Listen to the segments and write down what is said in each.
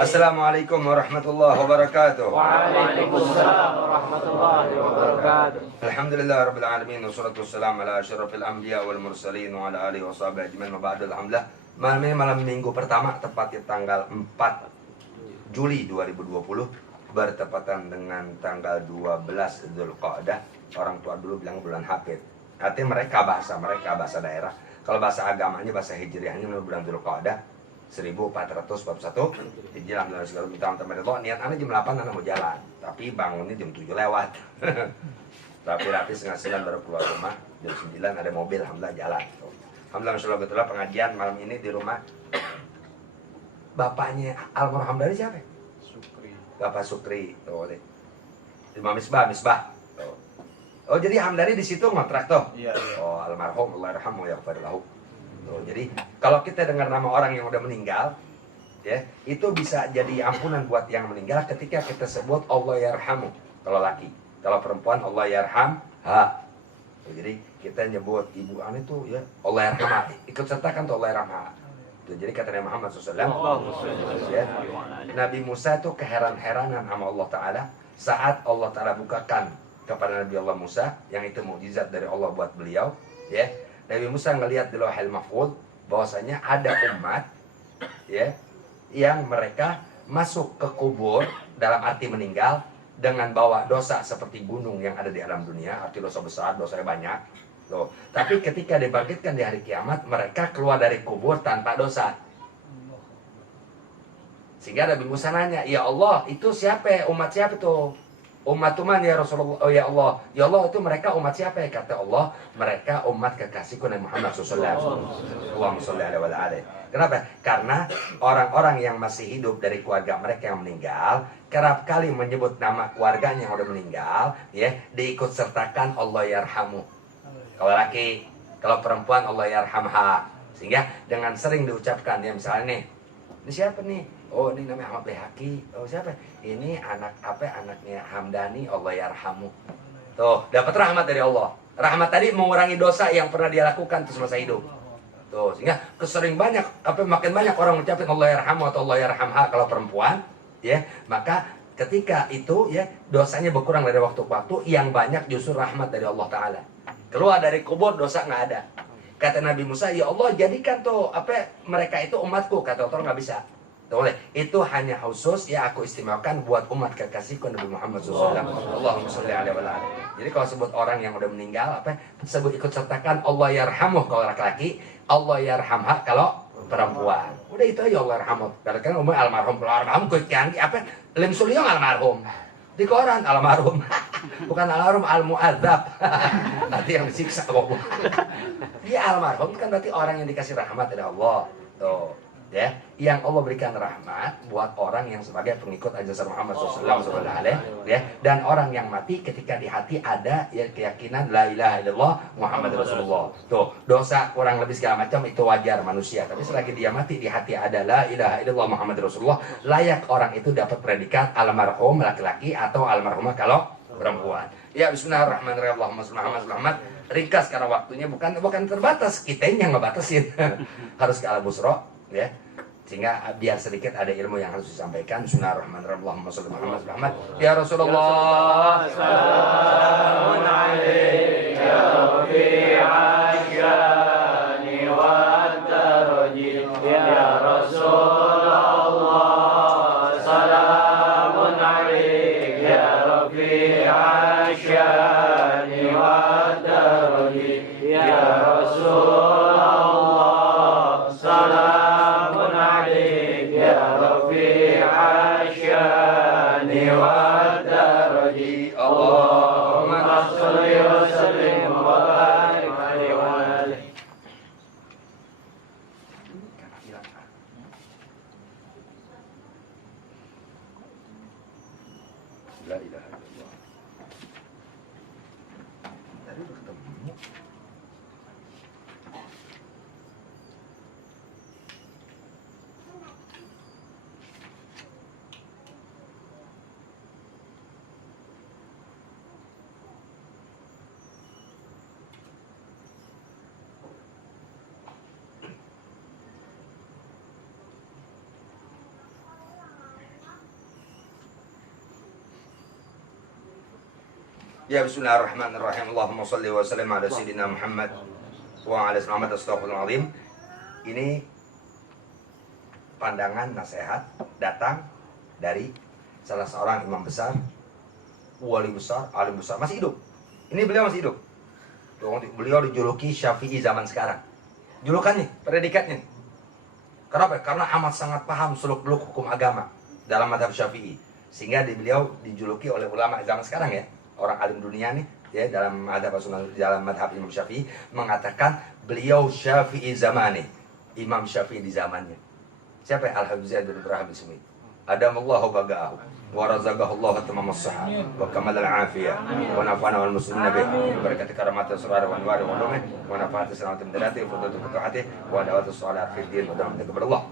Assalamualaikum warahmatullahi wabarakatuh. Waalaikumsalam warahmatullahi wabarakatuh. Alhamdulillah rabbil alamin wassalatu wassalamu ala asyrafil anbiya wal mursalin wa ala alihi washabihi ajmain wa ba'du. Alhamdulillah. Malam ini malam minggu pertama tepatnya tanggal 4 Juli 2020 bertepatan dengan tanggal 12 Dzulqa'dah. Orang tua dulu bilang bulan Hafid. Artinya mereka bahasa daerah. Kalau bahasa agamanya, bahasa hijriahnya bulan Dzulqa'dah 1441 Hijriah. Alhamdulillah segala minta Allah. Niat anak jam 8 anak mau jalan, tapi bangunnya jam 7 lewat. Rapi-rapi setengah 9 baru keluar rumah. Jam 9 ada mobil, alhamdulillah jalan. Alhamdulillah masyaallah pengajian malam ini di rumah bapaknya almarhum dari siapa? Sukri. Bapak Sukri. Tuh, Imam Misbah. Tuh. Oh, jadi Hamdani di situ ngontrak tuh. Iya. Oh, almarhum Allah yarhamu ya yaghfir lahu. Tuh, jadi kalau kita dengar nama orang yang udah meninggal, ya, itu bisa jadi ampunan buat yang meninggal ketika kita sebut Allah yarhamu kalau laki. Kalau perempuan Allah yarhamha. Tuh, jadi kita nyebut ibu Ani tuh ya Allah yarhamha. Ikut sertakan tuh Allah yarhamha. Tuh, jadi kata Nabi Muhammad SAW, ya, Nabi Musa tuh keheran-heranan sama Allah Ta'ala saat Allah Ta'ala bukakan kepada Nabi Allah Musa yang itu mukjizat dari Allah buat beliau, ya. Nabi Musa ngelihat di Lauhul Mahfuz bahwasanya ada umat, ya, yang mereka masuk ke kubur dalam arti meninggal dengan bawa dosa seperti gunung yang ada di alam dunia, arti dosa besar, dosanya banyak. Loh. Tapi ketika dibangkitkan di hari kiamat, mereka keluar dari kubur tanpa dosa. Sehingga Nabi Musa nanya, ya Allah, itu siapa? Umat siapa itu? Umat tuman ya Rasulullah. Oh ya Allah, ya Allah, itu mereka umat siapa? Kata Allah, mereka umat kekasihku Nabi Muhammad SAW. Allahumma sholli alaihi wa alihi. Kenapa? Karena orang-orang yang masih hidup dari keluarga mereka yang meninggal kerap kali menyebut nama keluarganya yang udah meninggal, ya, diikut sertakan Allah yarhamu. Kalau laki, kalau perempuan Allah yarhamha. Sehingga dengan sering diucapkan, ya misalnya nih, ini siapa nih? Oh, ini namanya Ahmad Bihaki. Oh, siapa? Ini anak apa? Anaknya Hamdani, Allah yarhamu. Tuh, dapat rahmat dari Allah. Rahmat tadi mengurangi dosa yang pernah dia lakukan tuh semasa hidup. Tuh, sehingga kesering banyak makin banyak orang mengucapkan Allah yarhamu atau Allah yarhamha kalau perempuan, ya, maka ketika itu ya dosanya berkurang dari waktu ke waktu, yang banyak justru rahmat dari Allah Ta'ala. Keluar dari kubur dosa nggak ada. Kata Nabi Musa, ya Allah jadikan tuh mereka itu umatku. Kata Allah nggak bisa. Boleh. Itu hanya khusus ya aku istimewakan buat umat kekasihku Nabi Muhammad SAW. Allahumma sholli alaihi wa alihi. Jadi kalau sebut orang yang udah meninggal sebut ikut sertakan Allah yarhamuh kalau laki-laki, Allah yarhamha kalau perempuan. Udah itu aja Allah yarhamuh. Karena kan umum almarhum kuikian lim suliyong almarhum. Di koran almarhum. Bukan almarhum al-mu'adzab. Nanti yang disiksa kok. Dia almarhum kan berarti orang yang dikasih rahmat dari Allah. Tuh. Ya, yang Allah berikan rahmat buat orang yang sebagai pengikut ajaran Muhammad SAW, ya, dan orang yang mati ketika di hati ada ya keyakinan la ilaha illallah Muhammad Rasulullah. Tuh, dosa kurang lebih segala macam itu wajar manusia, tapi selagi dia mati di hati ada la ilaha illallah Muhammad Rasulullah, layak orang itu dapat predikat almarhum laki-laki atau almarhumah kalau perempuan. Ya, bismillahirrahmanirrahim. Allahumma shalli ala Muhammad. Ringkas karena waktunya bukan terbatas, kita yang ngebatasin. Harus ke Al-Busra, ya, sehingga biar sedikit ada ilmu yang harus disampaikan. Bismillahirrahmanirrahim. Allahumma sholli ala Muhammad. Ya Rasulullah, Assalamun alayka ya rafi'an syani wa tarji ya Rasulullah. Salamun alayka ya rafi'an syani wa tarji ya Rasulullah. La ilaha illallah. Tadi udah ketemu. Ya, bismillahirrahmanirrahim. Allahumma salli wa sallim ala sayyidina Muhammad wa ala selamat astagfirullahaladzim. Ini pandangan nasihat datang dari salah seorang imam besar, wali besar, alim besar, masih hidup. Ini beliau masih hidup. Beliau dijuluki Syafi'i zaman sekarang. Julukannya, predikatnya. Kenapa? Karena amat sangat paham seluk-beluk hukum agama dalam mazhab Syafi'i. Sehingga beliau dijuluki oleh ulama zaman sekarang ya, orang alim dunia nih, ya, dalam mazhab Imam Syafi'i mengatakan beliau Syafi'i zamani, Imam Syafi'i di zamannya. Siapa? Al-Habib Zaid bin Ibrahim Al-Sumi. Adamallahu baga'ahu wa razaqahullahu tamamas sihah wa kamalal afiyah wa nafa'ana wal muslimin bih bi barakati karamatis surar wa anwar wa ulumih wa nafa'ati salamatin darati wa fudutu futuhati wa dawatus salat fid din wa dalam kepada Allah.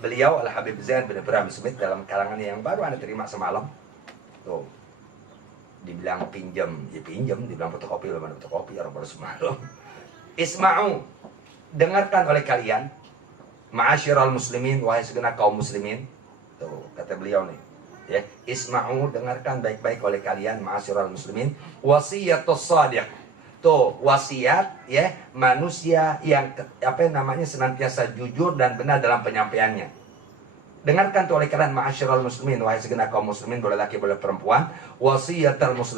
Beliau Al-Habib Zaid bin Ibrahim Smith dalam kalangan yang baru Anda terima semalam. Tuh. Dibilang pinjam, ya pinjam, dibilang fotokopi, mana fotokopi, orang baru semalam. Isma'u, dengarkan oleh kalian, ma'asyiral muslimin, wahai segenap kaum muslimin. Tuh, kata beliau nih. Ya, isma'u, dengarkan baik-baik oleh kalian, ma'asyiral muslimin, wasiyatus shadiq. Tuh, wasiat ya manusia yang senantiasa jujur dan benar dalam penyampaiannya. Dengarkan tuh oleh kalian ma'asyiral muslimin, wahai segenap kaum muslimin, boleh laki boleh perempuan, wasiyatus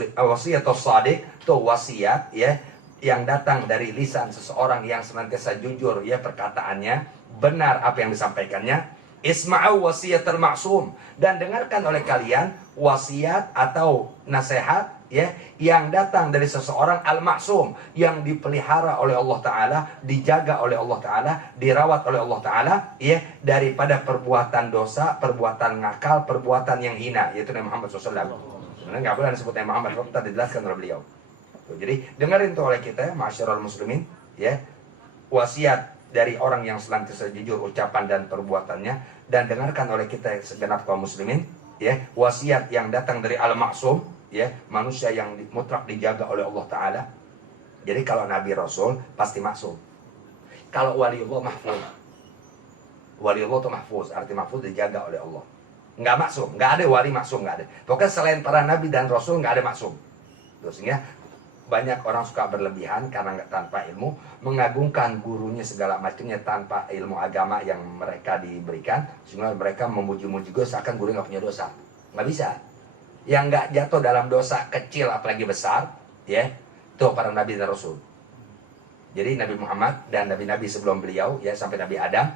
shadiq, tuh wasiat ya yang datang dari lisan seseorang yang senantiasa jujur ya perkataannya, benar apa yang disampaikannya. Isma'u wasiyatul ma'sum, dan dengarkan oleh kalian wasiat atau nasihat ya yang datang dari seseorang al-ma'sum, yang dipelihara oleh Allah Ta'ala, dijaga oleh Allah Ta'ala, dirawat oleh Allah Ta'ala ya daripada perbuatan dosa, perbuatan ngakal, perbuatan yang hina, yaitu Nabi Muhammad SAW. Sebenarnya nggak boleh disebut Nabi Muhammad, kita dijelaskan oleh beliau. Jadi dengerin tuh oleh kita ma'asyiral muslimin ya, wasiat dari orang yang senantiasa jujur ucapan dan perbuatannya, dan dengarkan oleh kita segenap kaum muslimin ya wasiat yang datang dari al-ma'sum ya manusia yang mutlak dijaga oleh Allah Ta'ala. Jadi kalau Nabi Rasul pasti maksum. Kalau waliullah mahfuz, waliullah itu mahfuz, arti mahfuz dijaga oleh Allah. Nggak maksum, nggak ada wali maksum, nggak ada. Pokoknya selain para Nabi dan Rasul nggak ada maksum. Sehingga banyak orang suka berlebihan karena tanpa ilmu, mengagungkan gurunya segala macamnya tanpa ilmu agama yang mereka diberikan, sehingga mereka memuji-muji gue seakan guru nggak punya dosa. Nggak bisa. Yang nggak jatuh dalam dosa kecil apalagi besar, ya, itu para Nabi dan Rasul. Jadi Nabi Muhammad dan Nabi-Nabi sebelum beliau, ya sampai Nabi Adam,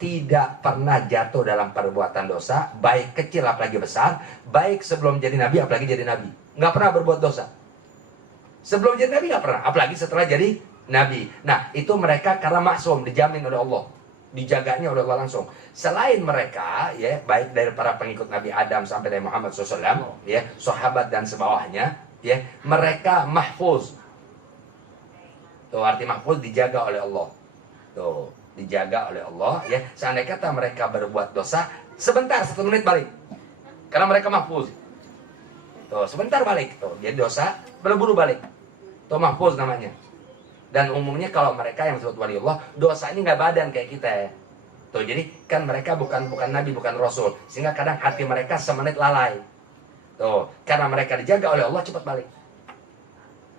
tidak pernah jatuh dalam perbuatan dosa, baik kecil apalagi besar, baik sebelum jadi Nabi apalagi jadi Nabi. Nggak pernah berbuat dosa. Sebelum jadi Nabi nggak pernah, apalagi setelah jadi Nabi. Nah, itu mereka karena maksum, dijamin oleh Allah, dijaganya oleh Allah langsung. Selain mereka, ya, baik dari para pengikut Nabi Adam sampai Nabi Muhammad SAW, ya, sahabat dan sebawahnya, ya, mereka mahfuz. Tuh, arti mahfuz dijaga oleh Allah. Tuh, dijaga oleh Allah, ya. Seandainya kata mereka berbuat dosa, sebentar, 1 menit balik. Karena mereka mahfuz. Tuh, sebentar balik. Tuh, jadi dosa, buru-buru balik. Tuh, mahfuz namanya. Dan umumnya kalau mereka yang disebut waliullah, dosanya nggak badan kayak kita ya. Tuh, jadi kan mereka bukan Nabi, bukan Rasul. Sehingga kadang hati mereka semenit lalai. Tuh, karena mereka dijaga oleh Allah, cepat balik.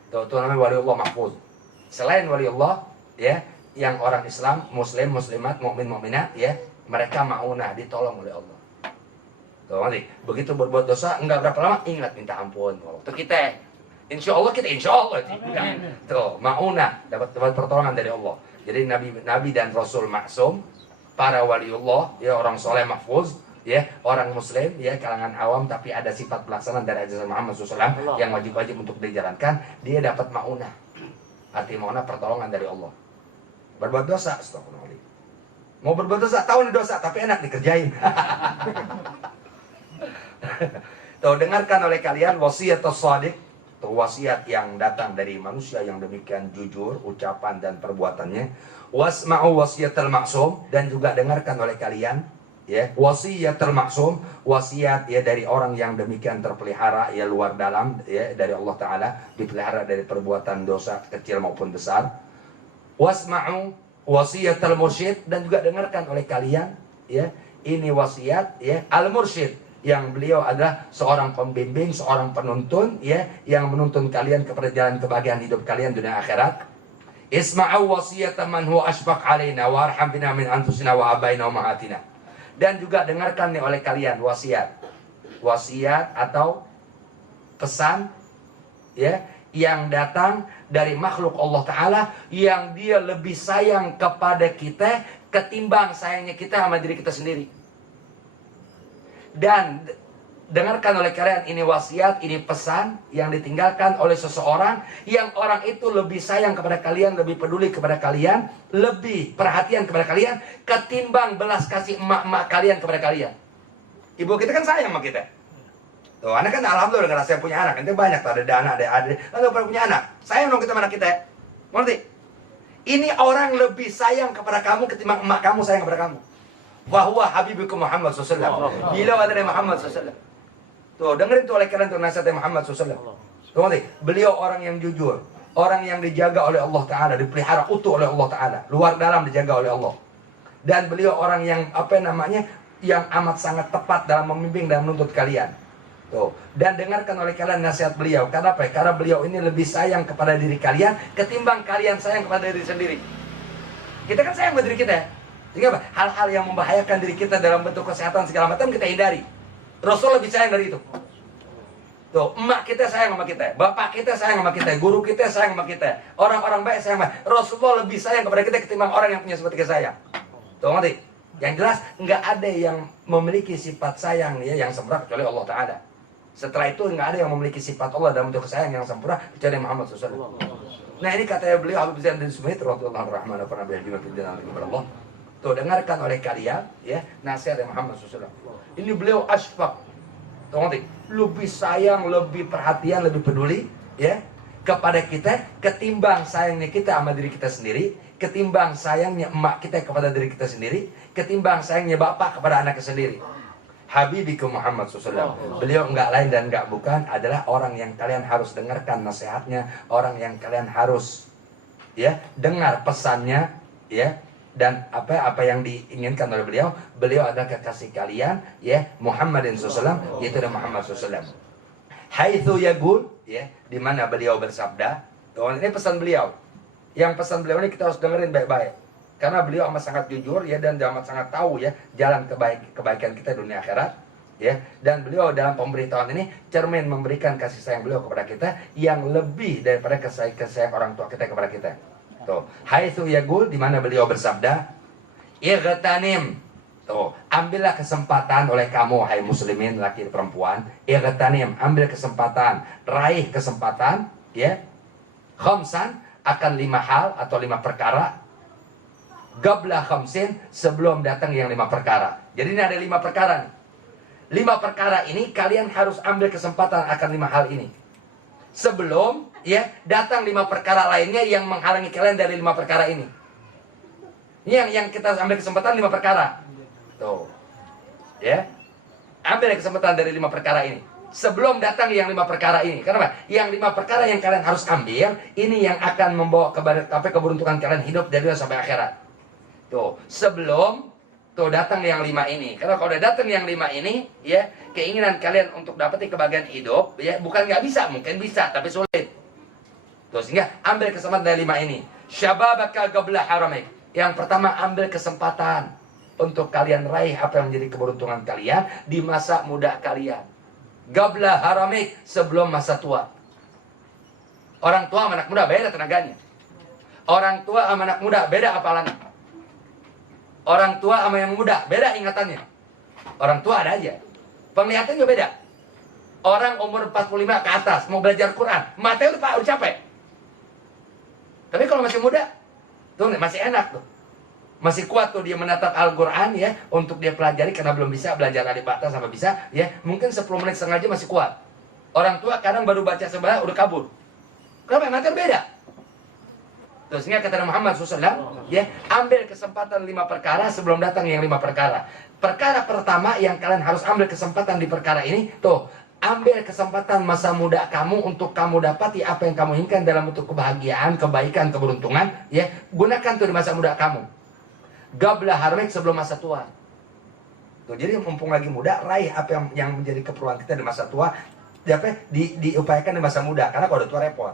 Tuh, itu namanya waliullah mahfuz. Selain waliullah, ya, yang orang Islam, muslim, muslimat, mukmin, mukminat, ya, mereka maunah, ditolong oleh Allah. Tuh, nanti begitu berbuat dosa, enggak berapa lama ingat minta ampun. Tuh kita, insya Allah kita insya Allah tuh maunah, dapat pertolongan dari Allah. Jadi Nabi dan Rasul maksum, para waliullah, ya orang soleh mahfuz, ya orang muslim, ya kalangan awam, tapi ada sifat pelaksanaan dari ajaran Muhammad SAW yang wajib-wajib untuk dijalankan, dia dapat maunah. Arti maunah pertolongan dari Allah. Berbuat dosa, astagfirullah. Mau berbuat dosa, tahu nih dosa, tapi enak dikerjain. Tuh, dengarkan oleh kalian wasiyatus shadiq, tuh wasiat yang datang dari manusia yang demikian jujur ucapan dan perbuatannya. Wasma'u wasiyatul maksum, dan juga dengarkan oleh kalian ya wasiyatul maksum, wasiat ya dari orang yang demikian terpelihara ya luar dalam ya dari Allah Ta'ala, dipelihara dari perbuatan dosa kecil maupun besar. Wasma'u wasiyatul mursyid, dan juga dengarkan oleh kalian ya ini wasiat ya al mursyid, yang beliau adalah seorang pembimbing, seorang penuntun, ya, yang menuntun kalian kepada jalan kebahagiaan hidup kalian dunia akhirat. Isma'u wasiyata man huwa asfaq alaina wa arham bina min anfusina wa abaina wa ma'atina. Dan juga dengarkan nih oleh kalian wasiat. Wasiat atau pesan, ya, yang datang dari makhluk Allah Ta'ala, yang dia lebih sayang kepada kita ketimbang sayangnya kita sama diri kita sendiri. Dan dengarkan oleh kalian, ini wasiat, ini pesan yang ditinggalkan oleh seseorang yang orang itu lebih sayang kepada kalian, lebih peduli kepada kalian, lebih perhatian kepada kalian ketimbang belas kasih emak-emak kalian kepada kalian. Ibu kita kan sayang sama kita. Tuh, anak kan alhamdulillah ngerasa punya anak. Nanti banyak tuh, ada anak, ada adik, lalu pada punya anak. Sayang dong kita sama anak kita, ya. Ngerti? Ini orang lebih sayang kepada kamu ketimbang emak kamu sayang kepada kamu. Wahwa habibukum Muhammad SAW. Bila ada Muhammad SAW. Tuh, dengerin tuh oleh kalian tuh nasihat Muhammad SAW. Tuh, beliau orang yang jujur, orang yang dijaga oleh Allah Ta'ala, dipelihara utuh oleh Allah Ta'ala, luar dalam dijaga oleh Allah. Dan beliau orang yang yang amat sangat tepat dalam membimbing dan menuntut kalian. Tuh, dan dengarkan oleh kalian nasihat beliau. Karena apa? Karena beliau ini lebih sayang kepada diri kalian ketimbang kalian sayang kepada diri sendiri. Kita kan sayang kepada diri kita, ya. Sehingga apa? Hal-hal yang membahayakan diri kita dalam bentuk kesehatan segala macam kita hindari. Rasul lebih sayang dari itu. Tuh, emak kita sayang sama kita, bapak kita sayang sama kita, guru kita sayang sama kita, orang-orang baik sayang sama kita. Rasulullah lebih sayang kepada kita ketimbang orang yang punya sifat kasih sayang. Tuh, ngerti? Yang jelas, nggak ada yang memiliki sifat sayang, ya, yang sempurna kecuali Allah Ta'ala. Setelah itu nggak ada yang memiliki sifat Allah dalam bentuk kesayang yang sempurna kecuali Muhammad SAW. Nah, ini katanya beliau Habib Zain bin Sumait radhiyallahu anhu pernah berjumpa di jalan kepada Allah. Tuh, dengarkan oleh kalian, ya, nasihat dari Muhammad SAW. Ini beliau asfaq. Tuh, ngerti? Lebih sayang, lebih perhatian, lebih peduli, ya, kepada kita ketimbang sayangnya kita sama diri kita sendiri, ketimbang sayangnya emak kita kepada diri kita sendiri, ketimbang sayangnya bapak kepada anaknya sendiri. Habibikum Muhammad SAW. Beliau enggak lain dan enggak bukan adalah orang yang kalian harus dengarkan nasihatnya, orang yang kalian harus, ya, dengar pesannya, ya. Dan apa yang diinginkan oleh beliau adalah kekasih kalian, ya, Muhammadin SAW, yaitu adalah Muhammad SAW. Haitsu yaqul, ya, di mana beliau bersabda. Tuh, ini pesan beliau. Yang pesan beliau ini kita harus dengerin baik-baik. Karena beliau amat sangat jujur, ya, dan amat sangat tahu, ya, jalan kebaikan kita dunia akhirat, ya. Dan beliau dalam pemberitahuan ini cermin memberikan kasih sayang beliau kepada kita yang lebih daripada kasih sayang orang tua kita kepada kita. Tuh, haitsu yaqul, di mana beliau bersabda, "Ightanim." Tuh, ambillah kesempatan oleh kamu, hai muslimin, laki perempuan. Ightanim, ambil kesempatan, raih kesempatan, ya. Khamsan, akan 5 hal atau 5 perkara. Qabla khamsin, sebelum datang yang 5 perkara. Jadi ini ada 5 perkara nih. 5 perkara ini kalian harus ambil kesempatan akan 5 hal ini. Sebelum, ya, datang 5 perkara lainnya yang menghalangi kalian dari 5 perkara ini. Ini yang kita ambil kesempatan 5 perkara. Tuh, ya, ambil kesempatan dari 5 perkara ini sebelum datang yang 5 perkara ini. Kenapa? Yang 5 perkara yang kalian harus ambil ini yang akan membawa keberuntungan kalian hidup dari dunia sampai akhirat. Tuh, sebelum tuh datang yang 5 ini. Karena kalau udah datang yang 5 ini, ya, keinginan kalian untuk dapetin kebahagiaan hidup, ya, bukan nggak bisa, mungkin bisa, tapi sulit. Tuh, sehingga ambil kesempatan dari 5 ini. Syababaka qabla haramik. Yang pertama, ambil kesempatan untuk kalian raih apa yang menjadi keberuntungan kalian di masa muda kalian. Qabla haramik, sebelum masa tua. Orang tua sama anak muda beda tenaganya. Orang tua sama anak muda beda apalannya. Orang tua sama yang muda beda ingatannya. Orang tua ada aja, penglihatan juga beda. Orang umur 45 ke atas mau belajar Quran, matanya udah capek. Tapi kalau masih muda, tuh masih enak tuh. Masih kuat tuh dia menatap Al-Quran, ya, untuk dia pelajari karena belum bisa belajar alif bata sampai bisa, ya. Mungkin 10 menit setengah jam masih kuat. Orang tua kadang baru baca sebelah udah kabur. Kenapa? Matanya beda. Terus sehingga kata Muhammad SAW, ya, ambil kesempatan 5 perkara sebelum datang yang 5 perkara. Perkara pertama yang kalian harus ambil kesempatan di perkara ini, tuh, ambil kesempatan masa muda kamu untuk kamu dapati apa yang kamu inginkan dalam bentuk kebahagiaan, kebaikan, keberuntungan, ya. Gunakan tuh di masa muda kamu. Qabla haramik, sebelum masa tua. Tuh, jadi mumpung lagi muda, raih apa yang menjadi keperluan kita di masa tua, diupayakan di masa muda. Karena kalau udah tua repot.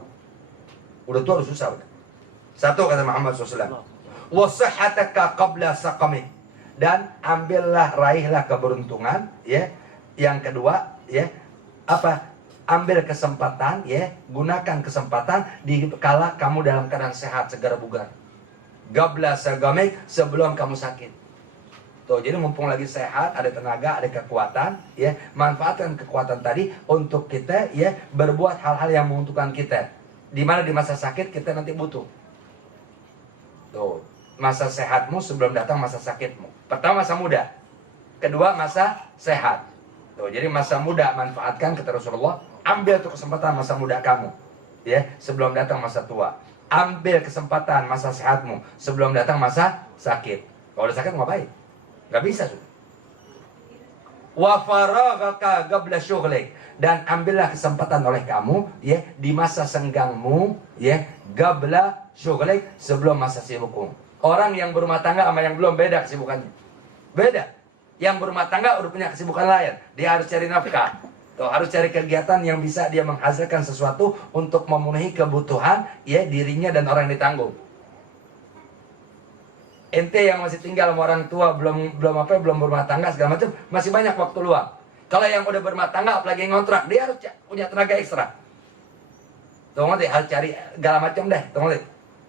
Udah tua harus susah. Udah. Satu kata Muhammad SAW. Wasihhataka qabla saqamik. Dan ambillah, raihlah keberuntungan. Ya. Yang kedua, ya, apa? Ambil kesempatan, ya, gunakan kesempatan di kala kamu dalam keadaan sehat, segar, bugar. Qabla saqamik, sebelum kamu sakit. Tuh, jadi mumpung lagi sehat, ada tenaga, ada kekuatan, ya, manfaatkan kekuatan tadi untuk kita, ya, berbuat hal-hal yang menguntungkan kita. Di mana di masa sakit kita nanti butuh. Tuh, masa sehatmu sebelum datang masa sakitmu. Pertama masa muda, kedua masa sehat. Tuh, jadi masa muda manfaatkan kata Rasulullah, ambil tuh kesempatan masa muda kamu, ya, sebelum datang masa tua. Ambil kesempatan masa sehatmu sebelum datang masa sakit. Kalau udah sakit ngapain? Gak bisa sudah. Wa faraghaka qabla syughlik, dan ambillah kesempatan oleh kamu, ya, di masa senggangmu, ya, qabla syughlik, sebelum masa sibukmu. Orang yang berumah tangga sama yang belum beda kesibukannya. Beda. Yang berumah tangga udah punya kesibukan lain. Dia harus cari nafkah. Tuh, harus cari kegiatan yang bisa dia menghasilkan sesuatu untuk memenuhi kebutuhan, ya, dirinya dan orang yang ditanggung. Ente yang masih tinggal sama orang tua, belum berumah tangga segala macam, masih banyak waktu luang. Kalau yang udah berumah tangga apalagi ngontrak, dia harus punya tenaga ekstra. Tuh ngerti, harus cari segala macam deh, tuh ngerti.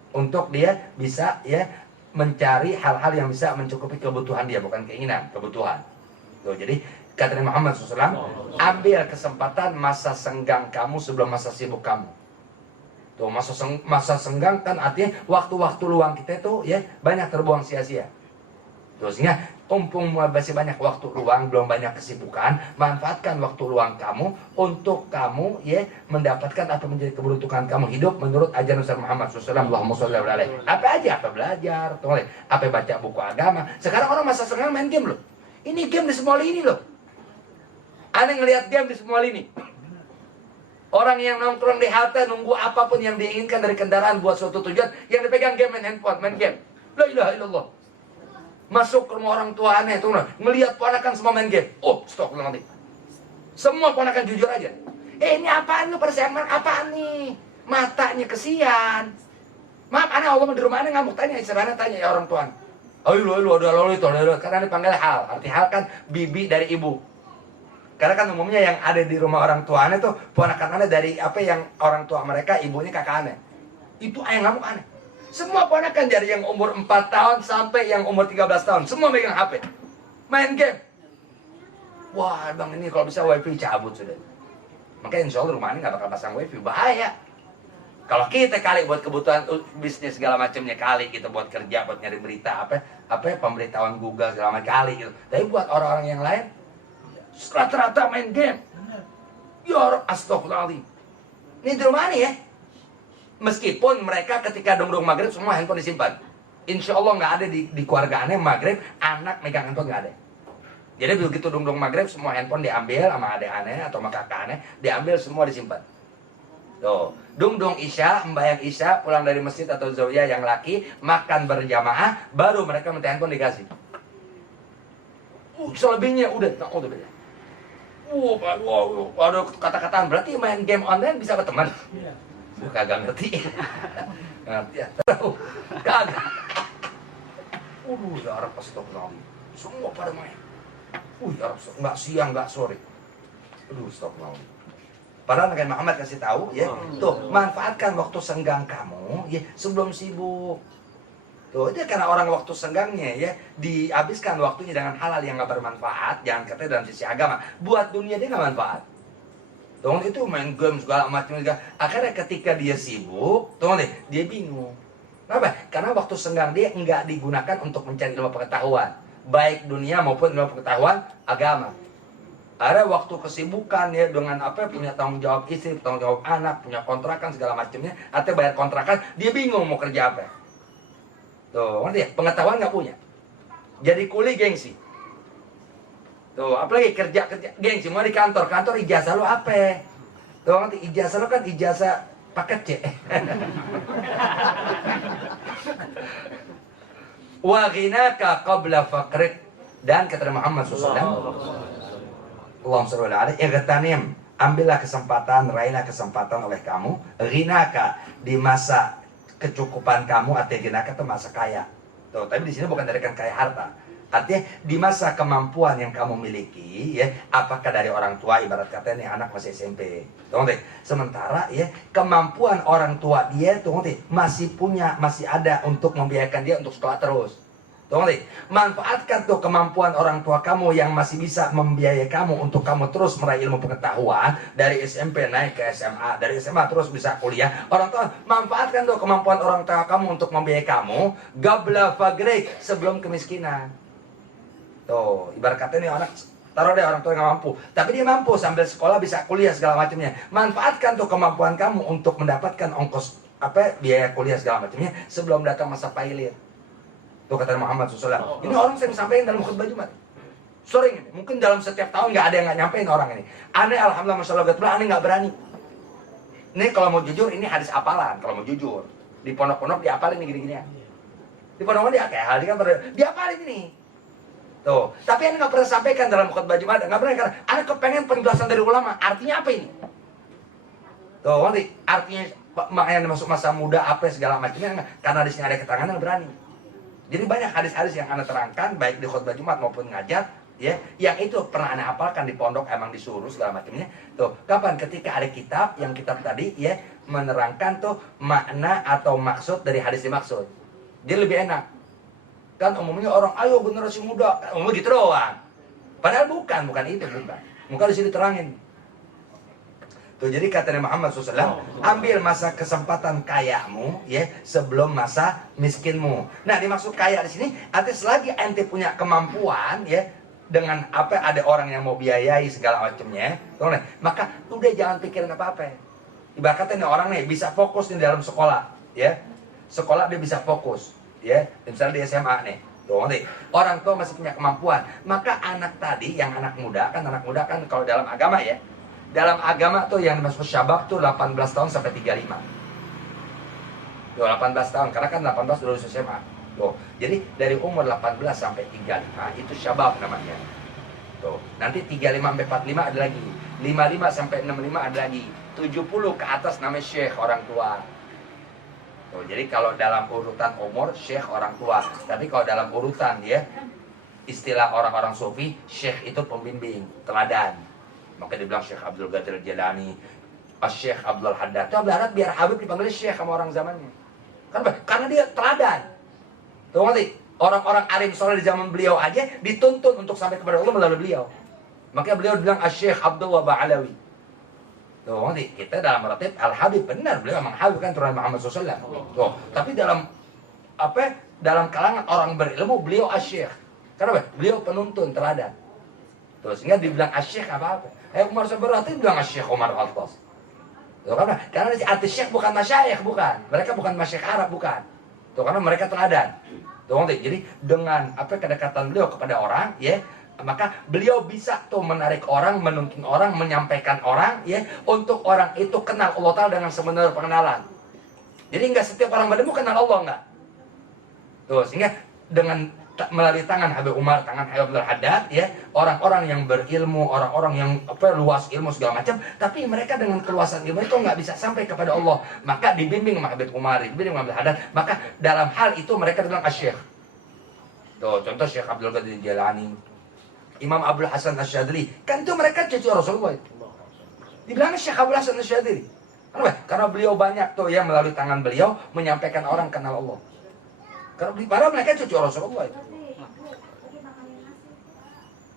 Untuk dia bisa, ya, mencari hal-hal yang bisa mencukupi kebutuhan dia, bukan keinginan, kebutuhan. Tuh, jadi kata Nabi Muhammad SAW, ambil kesempatan masa senggang kamu sebelum masa sibuk kamu. Tuh, masa senggang kan artinya waktu-waktu luang kita tuh, ya, banyak terbuang sia-sia. Tuh, sehingga mumpung masih banyak waktu luang, belum banyak kesibukan, manfaatkan waktu luang kamu untuk kamu, ya, mendapatkan apa menjadi keberuntungan kamu hidup menurut ajaran Nabi Muhammad SAW. Allahumma sholli alaihi. Apa aja, apa belajar, tuh, apa baca buku agama. Sekarang orang masa senggang main game loh. Ini game di semua lini loh. Aneh ngelihat game di semua lini. Orang yang nongkrong di halte nunggu apapun yang diinginkan dari kendaraan buat suatu tujuan, yang dipegang game, main handphone, main game. La ilaha illallah. Masuk ke rumah orang tua aneh tuh, ngelihat ponakan semua main game. Oh, stop nanti. Semua ponakan jujur aja. Ini apaan lu pada semen? Apaan nih? Matanya kesian. Maaf, aneh Allah di rumah aneh ngamuk, tanya istri aneh, tanya ya orang tua. Ayo lu ada lalu itu, karena dipanggil hal. Arti hal kan bibi dari ibu. Karena kan umumnya yang ada di rumah orang tua aneh tuh ponakan aneh dari apa yang orang tua mereka, ibunya kakak aneh. Itu yang ngamuk aneh. Semua ponakan dari yang umur 4 tahun sampai yang umur 13 tahun, semua megang HP. Main game. Wah, bang, ini kalau bisa wifi cabut sudah. Makanya insya Allah rumah ini gak bakal pasang wifi, bahaya. Kalau kita kali buat kebutuhan bisnis segala macamnya kali gitu, buat kerja, buat nyari berita apa pemberitahuan Google segala macam kali gitu. Tapi buat orang-orang yang lain rata-rata main game. Ya astagfirullahaladzim. Ini di rumah nih ya. Meskipun mereka ketika dong-dong maghrib semua handphone disimpan. Insya Allah nggak ada di keluarga aneh maghrib anak megang handphone, nggak ada. Jadi begitu dong-dong maghrib semua handphone diambil sama adik aneh atau sama kakak aneh, diambil semua disimpan. Tuh, dong-dong isya, membayang isya, pulang dari masjid atau zawiyah yang laki, makan berjamaah, baru mereka minta handphone dikasih. Selebihnya udah beda. Waduh, kata-kataan berarti main game online bisa berteman? Iya. Kagak ngerti. Ngerti ya? Tahu. Kagak. Ya Arab astagfirullahaladzim. Semua pada main. Ya Arab, nggak siang, nggak sore. Astagfirullahaladzim. Padahal Nabi Muhammad kasih tahu, ya. Tuh, manfaatkan waktu senggang kamu, ya, sebelum sibuk. Tuh, dia karena orang waktu senggangnya, ya, dihabiskan waktunya dengan hal-hal yang gak bermanfaat, jangan katanya dalam sisi agama, buat dunia dia gak manfaat. Tuh, itu main game segala macam juga. Akhirnya ketika dia sibuk, tuh nih, dia bingung. Kenapa? Karena waktu senggang dia nggak digunakan untuk mencari ilmu pengetahuan, baik dunia maupun ilmu pengetahuan agama. Ada waktu kesibukan ya dengan apa, punya tanggung jawab istri, tanggung jawab anak, punya kontrakan segala macamnya, atau bayar kontrakan, dia bingung mau kerja apa. Tuh, ngerti ya? Pengetahuan nggak punya. Jadi kuli gengsi. Tuh, apalagi kerja gengsi, mau di kantor ijazah lo apa? Tuh, ngerti, ijazah lo kan ijazah paket C. Wa ghinaka qabla faqrik, Dan kata Muhammad SAW, Allahumma sholli alaihi, igtanim, ambillah kesempatan, raihlah kesempatan oleh kamu, ghinaka, di masa kecukupan kamu, artinya ghinaka itu masa kaya. Tuh, tapi di sini bukan dari kaya harta. Artinya di masa kemampuan yang kamu miliki, ya, apakah dari orang tua, ibarat kata ini anak masih SMP, tuh, sementara ya kemampuan orang tua dia tuh masih ada untuk membiayakan dia untuk sekolah terus. Tuh, manfaatkan tuh kemampuan orang tua kamu yang masih bisa membiayai kamu untuk kamu terus meraih ilmu pengetahuan dari SMP naik ke SMA, dari SMA terus bisa kuliah. Orang tua manfaatkan tuh kemampuan orang tua kamu untuk membiayai kamu gabla fagrik, sebelum kemiskinan. Tuh, ibarat kata ini anak, taruh deh orang tua yang mampu, tapi dia mampu sambil sekolah bisa kuliah segala macamnya. Manfaatkan tuh kemampuan kamu untuk mendapatkan ongkos biaya kuliah segala macamnya sebelum datang masa pailit. Tuh kata Muhammad SAW. Ini orang saya sampaikan dalam khutbah Jumat. Sering ini, mungkin dalam setiap tahun nggak ada yang nggak nyampein orang ini. Aneh, alhamdulillah, masya Allah, aneh nggak berani. Ini kalau mau jujur, ini hadis apalan. Kalau mau jujur, di pondok-pondok diapalin nih gini-gini ya. Di pondok-pondok dia kayak hal ini kan diapalin ini. Tuh, tapi aneh nggak pernah sampaikan dalam khutbah Jumat, nggak pernah, karena aneh kepengen penjelasan dari ulama. Artinya apa ini? Tuh, nanti artinya makanya masuk masa muda apa segala macamnya, karena di sini ada keterangan yang berani. Jadi banyak hadis-hadis yang Anda terangkan, baik di khutbah Jumat maupun ngajar, ya, yang itu pernah Anda hafalkan di pondok, emang disuruh segala macamnya. Tuh, kapan? Ketika ada kitab, yang kitab tadi, ya, menerangkan tuh makna atau maksud dari hadis dimaksud. Jadi lebih enak. Kan umumnya orang, ayo generasi muda, umumnya gitu doang. Padahal bukan itu, bukan. Bukan di sini terangin. Tuh, jadi kata Nabi Muhammad SAW, ambil masa kesempatan kayamu, ya, sebelum masa miskinmu. Nah, dimaksud kaya di sini, artinya selagi ente punya kemampuan, ya, dengan ada orang yang mau biayai segala macamnya, maka udah jangan pikirin apa-apa. Ibarat kata ini orang nih bisa fokus nih dalam sekolah, ya, sekolah dia bisa fokus, ya, misalnya di SMA nih. Tuh, orang tua masih punya kemampuan, maka anak tadi, yang anak muda kan kalau dalam agama ya. Dalam agama tuh yang dimaksud syabab tuh 18 tahun sampai 35. Tuh, 18 tahun, karena kan 18 lulus SMA. Tuh, jadi dari umur 18 sampai 35 itu syabab namanya. Tuh, nanti 35 sampai 45 ada lagi. 55 sampai 65 ada lagi. 70 ke atas namanya syekh, orang tua. Tuh, jadi kalau dalam urutan umur syekh orang tua, tapi kalau dalam urutan ya istilah orang-orang sufi, syekh itu pembimbing, teladan. Maka dibilang Syekh Abdul Qadir Jilani, Syekh Abdul Haddad. Abdul Haddad biar Habib dipanggil Syekh sama orang zamannya. Karena dia teladan. Tuh, nanti orang-orang alim soleh di zaman beliau aja dituntun untuk sampai kepada Allah melalui beliau. Makanya beliau bilang Syekh Abdullah Ba'alawi. Tuh, nanti kita dalam ratib Al-Habib, benar beliau memang Habib kan turunan Muhammad SAW. Tuh, tapi dalam dalam kalangan orang berilmu beliau Syekh. Karena beliau penuntun teladan. Tuh, sehingga dibilang Syekh apa-apa. Umar Sabarati bilang Syekh Umar Al-Tas. Tuh, karena arti Syekh bukan masyayikh, bukan. Mereka bukan masyayikh Arab, bukan. Tuh, karena mereka teladan. Tuh, jadi dengan kedekatan beliau kepada orang, ya, maka beliau bisa tuh menarik orang, menuntun orang, menyampaikan orang, ya, untuk orang itu kenal Allah Ta'ala dengan sebenarnya pengenalan. Jadi enggak setiap orang berilmu kenal Allah, enggak. Tuh, sehingga dengan melalui tangan Habib Umar, tangan Habib Abdul Haddad, ya, orang-orang yang berilmu, orang-orang yang luas ilmu segala macam, tapi mereka dengan keluasan ilmu itu nggak bisa sampai kepada Allah. Maka dibimbing sama Habib Umar, dibimbing sama Abdul Haddad, maka dalam hal itu mereka bilang Syekh. Tuh, contoh Syekh Abdul Qadir Jilani, Imam Abdul Hasan Asyadili, kan itu mereka cucu Rasulullah itu. Dibilang Syekh Abdul Hasan Asyadili. Karena beliau banyak tuh ya melalui tangan beliau menyampaikan orang kenal Allah. Karena mereka cucu Rasulullah itu.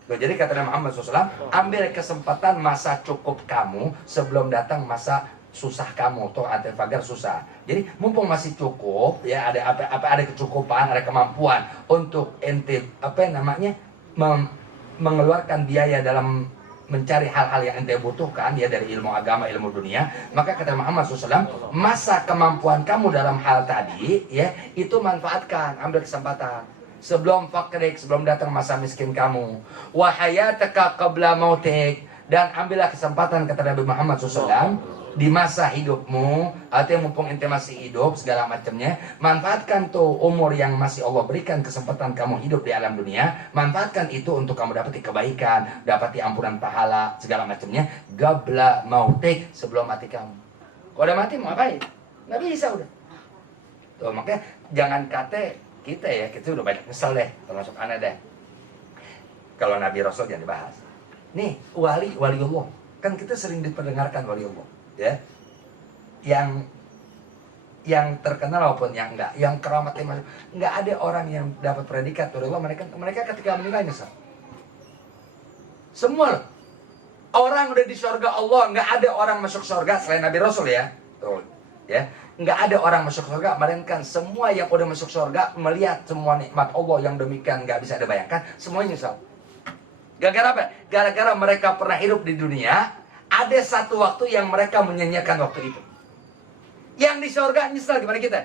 Tuh, jadi kata Nabi Muhammad SAW, ambil kesempatan masa cukup kamu sebelum datang masa susah kamu. Tuh, antel fagar susah. Jadi mumpung masih cukup, ya ada kecukupan, ada kemampuan untuk ente mengeluarkan biaya dalam mencari hal-hal yang ente butuhkan, ya, dari ilmu agama, ilmu dunia. Maka kata Muhammad SAW, masa kemampuan kamu dalam hal tadi, ya, itu manfaatkan, ambil kesempatan sebelum fakrik, sebelum datang masa miskin kamu. Wa hayataka qabla mautik, dan ambillah kesempatan, kata Nabi Muhammad SAW, di masa hidupmu, artinya mumpung ente masih hidup segala macamnya, manfaatkan tuh umur yang masih Allah berikan kesempatan kamu hidup di alam dunia, manfaatkan itu untuk kamu dapati kebaikan, dapati ampunan pahala segala macamnya, gabla mautik, sebelum mati kamu. Kalau udah mati mau ngapain? Nggak bisa udah. Tuh makanya jangan kata kita ya, kita udah banyak nyesel deh, termasuk aneh deh. Kalau Nabi Rasul jangan dibahas. Nih waliullah, kan kita sering diperdengarkan waliullah. Ya, yang terkenal maupun yang enggak, yang keramatnya masuk, enggak ada orang yang dapat predikat dari Allah. Mereka ketika meninggal nyesal. Semua loh. Orang udah di surga Allah, enggak ada orang masuk surga selain Nabi Rasul ya. Tuh, ya. Enggak ada orang masuk surga, melainkan semua yang udah masuk surga melihat semua nikmat Allah yang demikian enggak bisa dibayangkan, semuanya nyesal. Gara-gara apa? Gara-gara mereka pernah hidup di dunia. Ada satu waktu yang mereka menyanyiakan waktu itu. Yang di surga nyesal gimana kita?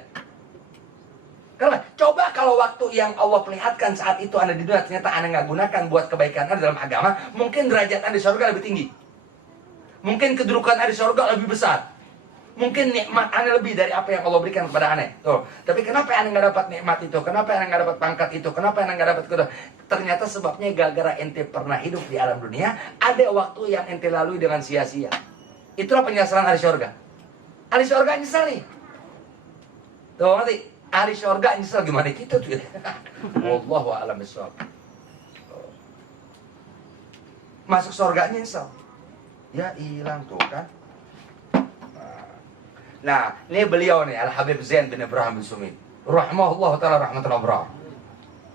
Karena coba kalau waktu yang Allah perlihatkan saat itu Anda di dunia ternyata Anda nggak gunakan buat kebaikan Anda dalam agama, mungkin derajat Anda di surga lebih tinggi. Mungkin kedudukan Anda di surga lebih besar. Mungkin nikmat Anda lebih dari apa yang Allah berikan kepada Anda. Tuh. Tapi kenapa Anda nggak dapat nikmat itu? Kenapa Anda nggak dapat pangkat itu? Kenapa Anda nggak dapat itu? Ternyata sebabnya gara-gara ente pernah hidup di alam dunia, ada waktu yang ente lalui dengan sia-sia. Itulah penyesalan ahli surga. Ahli surga nyesal nih. Tuh nanti ahli surga nyesal gimana kita tuh? Wallahu a'lam bishawab. Masuk surga nyesal. Ya hilang tuh kan. Nah, ini beliau nih Al-Habib Zain bin Ibrahim bin Sumit. Rahimahullah ta'ala rahmatul abrar.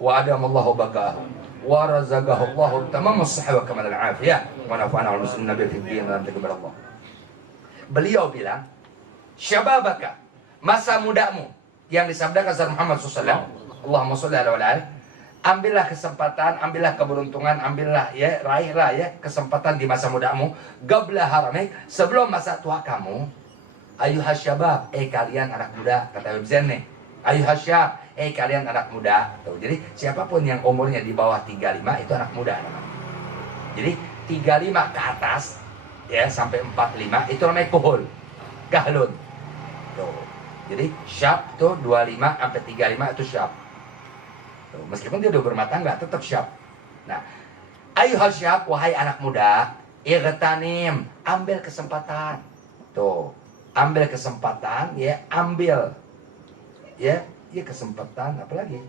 Wa adamallahu baqahu. Wa razaqahullahu tamamus sihah wa kamal al-afiyah. Wa nafa'ana wal muslimin nabi fid din dan takbir Allah. Beliau bilang, syababaka, masa mudamu yang disabdakan Rasul Muhammad SAW. Allahumma sholli ala wal ali. Ambillah kesempatan, ambillah keberuntungan, ambillah ya, raihlah ya kesempatan di masa mudamu, qabla haramik, sebelum masa tua kamu. Ayuhas syabab, kalian anak muda, kata Habib Zain nih. Ayuhas syab, kalian anak muda. Tuh, jadi siapapun yang umurnya di bawah 35 itu anak muda namanya. Jadi 35 ke atas ya sampai 45 itu namanya kuhul. Kahlun. Tuh. Jadi syab tuh 25 sampai 35 itu syab. Tuh, meskipun dia udah berumah tangga tetap syab. Nah, ayuhas syab, wahai anak muda, ightanim, ambil kesempatan. Tuh. Ambil kesempatan ya, ambil ya kesempatan apalagi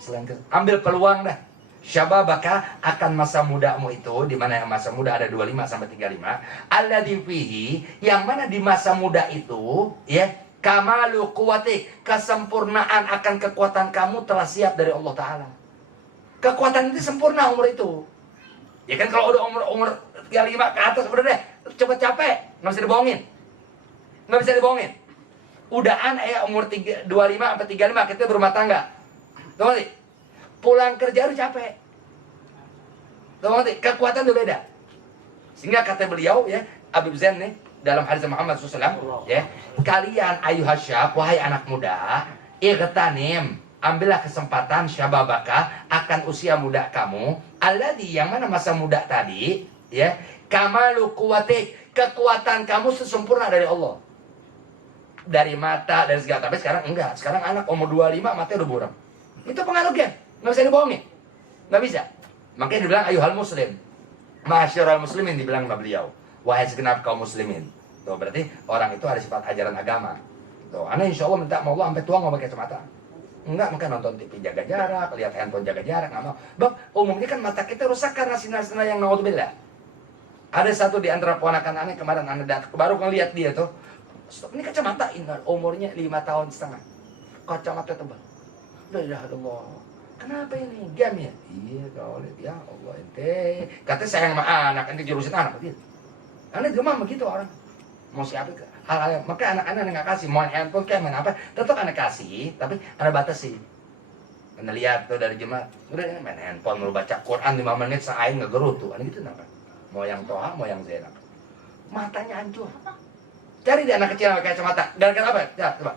selain ambil peluang dah. Syababaka, akan masa mudamu itu, di mana yang masa muda ada 25 sampai 35, alladzi fihi, yang mana di masa muda itu ya, kamalu quwwatik, kesempurnaan akan kekuatan kamu telah siap dari Allah Ta'ala. Kekuatan itu sempurna umur itu. Ya kan kalau udah umur 35 ke atas udah deh cepet capek, nggak bisa dibohongin. Nggak bisa dibohongin. Udahan umur 25 sampai 35 kita berumah tangga. Tahu nggak? Pulang kerja udah capek. Tahu nggak? Kekuatan udah beda. Sehingga kata beliau ya, Habib Zain nih dalam hadis Muhammad SAW ya, kalian ayuhas syab, wahai anak muda, ightanim, ambillah kesempatan syababaka, akan usia muda kamu, alladzi, yang mana masa muda tadi ya, kamalu quwwatik, kekuatan kamu sesempurna dari Allah. Dari mata, dari segala. Tapi sekarang enggak. Sekarang anak umur 25 matanya udah buram. Itu pengaruh gen. Nggak bisa dibohongin. Nggak bisa. Makanya dibilang ayuhal muslim. Masyarul muslimin dibilang sama beliau. Wahai segenap kaum muslimin. Tuh, berarti orang itu ada sifat ajaran agama. Tuh, ana insya Allah minta mau Allah sampai tua nggak pakai kacamata. Enggak, makanya nonton TV jaga jarak, lihat handphone jaga jarak, nggak mau. Bang, umumnya kan mata kita rusak karena sinar-sinar yang naudzubillah. Ada satu di antara ponakan aneh kemarin anda datang, baru ngeliat dia tuh. Stop, ini kacamata indah, umurnya 5 tahun setengah. Kacamata tebal. La ilaha illallah. Kenapa ini? Game ya? Iya, kau lihat ya Allah ente. Kata sayang sama anak, ente jurusin anak dia. Anak di rumah begitu orang. Mau siapa? Hal-hal, maka anak-anak nggak kasih. Mau handphone kayak main apa? Tetap anak kasih, tapi anak batasi. Anda lihat tuh dari jemaat, udah main handphone, mau baca Quran 5 menit, seain ngegerut tuh. Anak gitu kenapa? Mau yang Toha, mau yang Zainab. Matanya hancur. Cari di anak kecil pakai kacamata. Gara-gara apa? Ya, coba.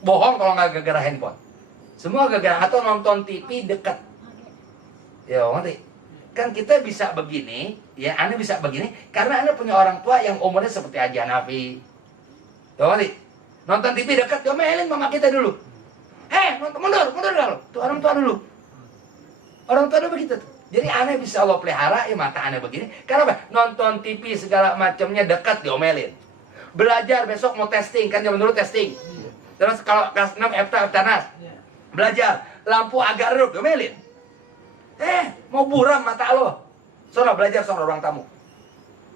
Bohong kalau nggak gara-gara handphone. Semua gara-gara atau nonton TV dekat. Ya, ngerti? kan kita bisa begini, ya, Anda bisa begini karena Anda punya orang tua yang umurnya seperti Haji Hanafi. Tuh, nonton TV dekat, diomelin mama kita dulu. Nonton, mundur dulu. Tuh orang tua dulu. Orang tua dulu begitu tuh. Jadi Anda bisa Allah pelihara, ya mata Anda begini. Karena apa? Nonton TV segala macamnya dekat, diomelin. Belajar besok mau testing, kan zaman dulu testing. Terus kalau kelas 6 Eftanas. Belajar, lampu agak redup, diomelin. Mau buram mata lo. Sono belajar, sono ruang tamu.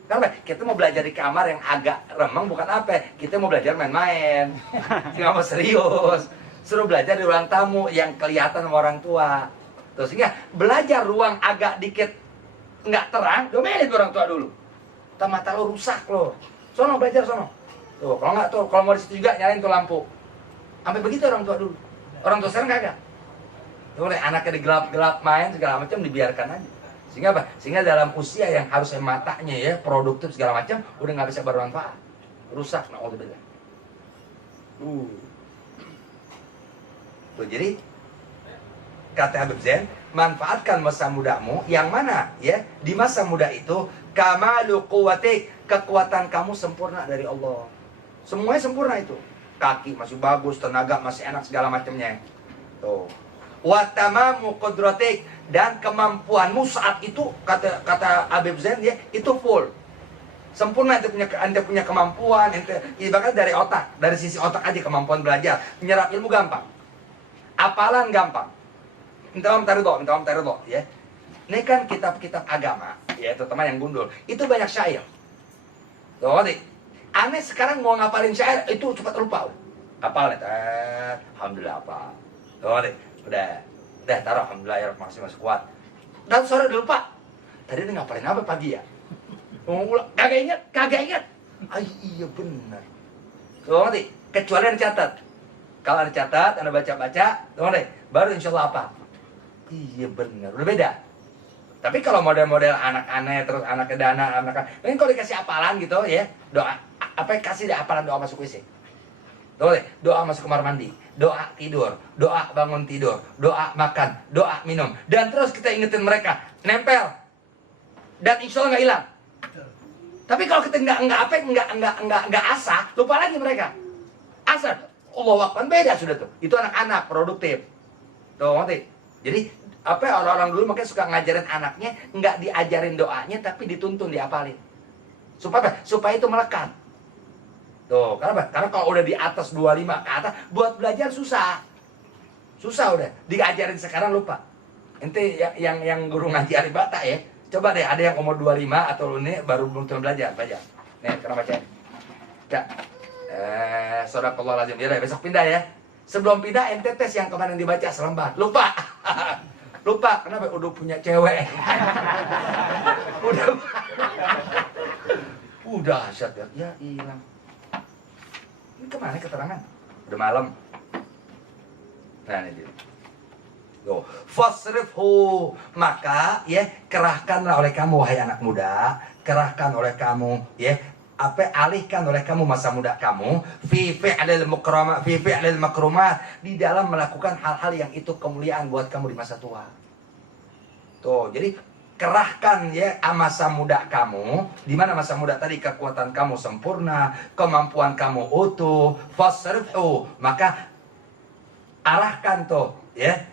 Kenapa? Kita mau belajar di kamar yang agak remeng, bukan apa. Kita mau belajar main-main. Nggak mau serius. Suruh belajar di ruang tamu yang kelihatan sama orang tua. Terus sehingga belajar ruang agak dikit nggak terang, domelin orang tua dulu. Mata lo rusak lo. Sono belajar, sono. Tuh, kalau nggak tuh, kalau mau di situ juga nyalain tuh lampu. Sampai begitu orang tua dulu. Orang tua sekarang kagak. Tuh, anaknya digelap-gelap main segala macam dibiarkan aja. Sehingga apa? Sehingga dalam usia yang harusnya matanya ya produktif segala macam udah nggak bisa bermanfaat, rusak. Naudzubillah. Tuh, jadi kata Habib Zain, manfaatkan masa mudamu yang mana ya? Di masa muda itu kamalu quwwatik, kekuatan kamu sempurna dari Allah. Semuanya sempurna itu. Kaki masih bagus, tenaga masih enak segala macamnya. Tuh. Wa tamamu qudratik, dan kemampuanmu saat itu kata Habib Zain ya, itu full. Sempurna ente punya kemampuan, bahkan dari otak, dari sisi otak aja kemampuan belajar, menyerap ilmu gampang. Apalan gampang. Minta om taridho ya. Ini kan kitab-kitab agama, ya terutama yang gundul, itu banyak syair. Tuh, aneh sekarang mau ngapalin syair itu cepat lupa. Apal alhamdulillah apa. Tuh, udah taruh alhamdulillah ya masih kuat. Dan sore udah lupa. Tadi dia ngapalin apa pagi ya? Mau ulang kagak ingat. Iya benar. Tuh, kecuali yang dicatat. Kalau ada catat, Anda baca-baca, baru insya Allah apa? Iya benar, udah beda. Tapi kalau model-model anak-anak, terus anak kedana, mungkin kalau dikasih apalan gitu ya, doa, kasih deh apalan doa masuk WC. Doa masuk kamar mandi, doa tidur, doa bangun tidur, doa makan, doa minum. Dan terus kita ingetin mereka, nempel. Dan insya Allah nggak hilang. Tapi kalau kita nggak asah, lupa lagi mereka. Asah. Allah Akbar, beda sudah tuh. Itu anak-anak produktif. Tuh, ngerti? Jadi orang-orang dulu makanya suka ngajarin anaknya, nggak diajarin doanya, tapi dituntun, diapalin. Supaya itu melekat. Tuh, karena kalau udah di atas 25 ke atas, buat belajar susah. Susah udah. Diajarin sekarang lupa. Ente yang guru ngaji Alibata ya. Coba deh, ada yang umur 25 atau ini baru belum belajar. Nih, kenapa baca? Cak. Sadaqallahul azim. Ya, besok pindah ya. Sebelum pindah ente tes yang kemarin dibaca selembar. Lupa. Lupa. Kenapa? Udah punya cewek. Udah asyad ya. Ya hilang. Ini kemana keterangan? Udah malam. Nah, ini dia. Tuh, fasrifhu, maka ya kerahkanlah oleh kamu wahai anak muda, kerahkan oleh kamu ya, alihkan oleh kamu masa muda kamu fi fi'lil makrumat, di dalam melakukan hal-hal yang itu kemuliaan buat kamu di masa tua. Tuh, jadi kerahkan ya masa muda kamu, di mana masa muda tadi kekuatan kamu sempurna, kemampuan kamu utuh, fasrifhu, maka arahkan tuh ya,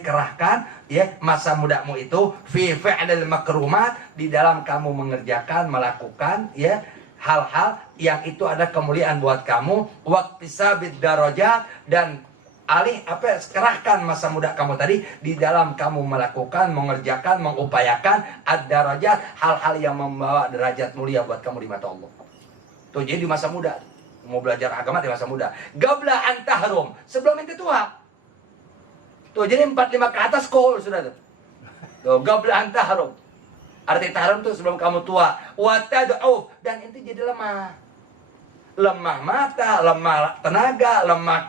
kerahkan ya masa mudamu itu fi fi'lil makrumat, di dalam kamu mengerjakan, melakukan ya hal-hal yang itu ada kemuliaan buat kamu, waqtisabid darajat, dan kerahkan masa muda kamu tadi di dalam kamu melakukan, mengerjakan, mengupayakan ad-darajat, hal-hal yang membawa derajat mulia buat kamu di mata Allah. Tuh, jadi di masa muda mau belajar agama di masa muda. Qabla an tahrum, sebelum ente tua. Tuh, jadi 45 ke atas cool sudah tuh. Tuh, qabla an tahrum. Arti tahrum tuh sebelum kamu tua. Wa tad'uf, dan ente jadi lemah. Lemah mata, lemah tenaga, lemah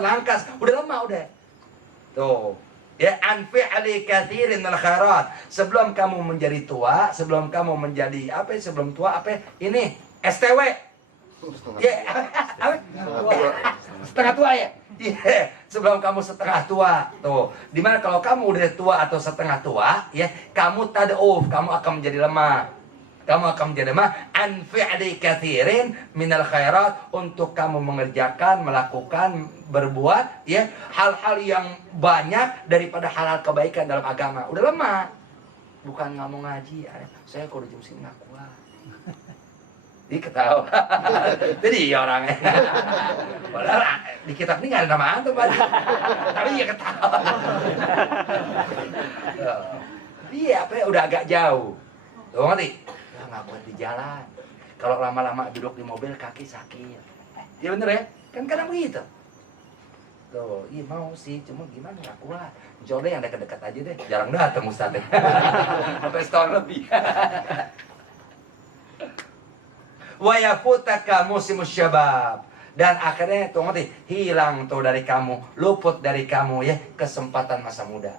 langkas, udah lemah udah. Tuh, ya anfi'ali katsirin minal khairat. Sebelum kamu menjadi tua, sebelum kamu menjadi sebelum tua ini STW. Ya, Setengah tua ya? Iya, sebelum kamu setengah tua. Tuh, dimana kalau kamu udah tua atau setengah tua, ya, kamu tad'uf, kamu akan menjadi lemah. Kamu akan menjadi lemah an fi'li katsirin minal khairat, untuk kamu mengerjakan, melakukan, berbuat ya hal-hal yang banyak daripada hal-hal kebaikan dalam agama. Udah lemah. Bukan nggak mau ngaji, saya kalau jam sini nggak kuat. Dia ketawa. Jadi orangnya. Padahal di kitab ini nggak ada nama antum, Pak. Tapi dia ketawa. Dia apa ya, udah agak jauh. Tuh ngerti? Ya nggak kuat di jalan. Kalau lama-lama duduk di mobil kaki sakit. Iya bener ya? Kan kadang begitu. Tuh, iya mau sih, cuma gimana nggak kuat. Insya yang dekat-dekat aja deh. Jarang datang Ustadz. Sampai setahun lebih. Wa yafutaka musimus syabab, dan akhirnya tuh ngerti, hilang tuh dari kamu, luput dari kamu ya kesempatan masa muda.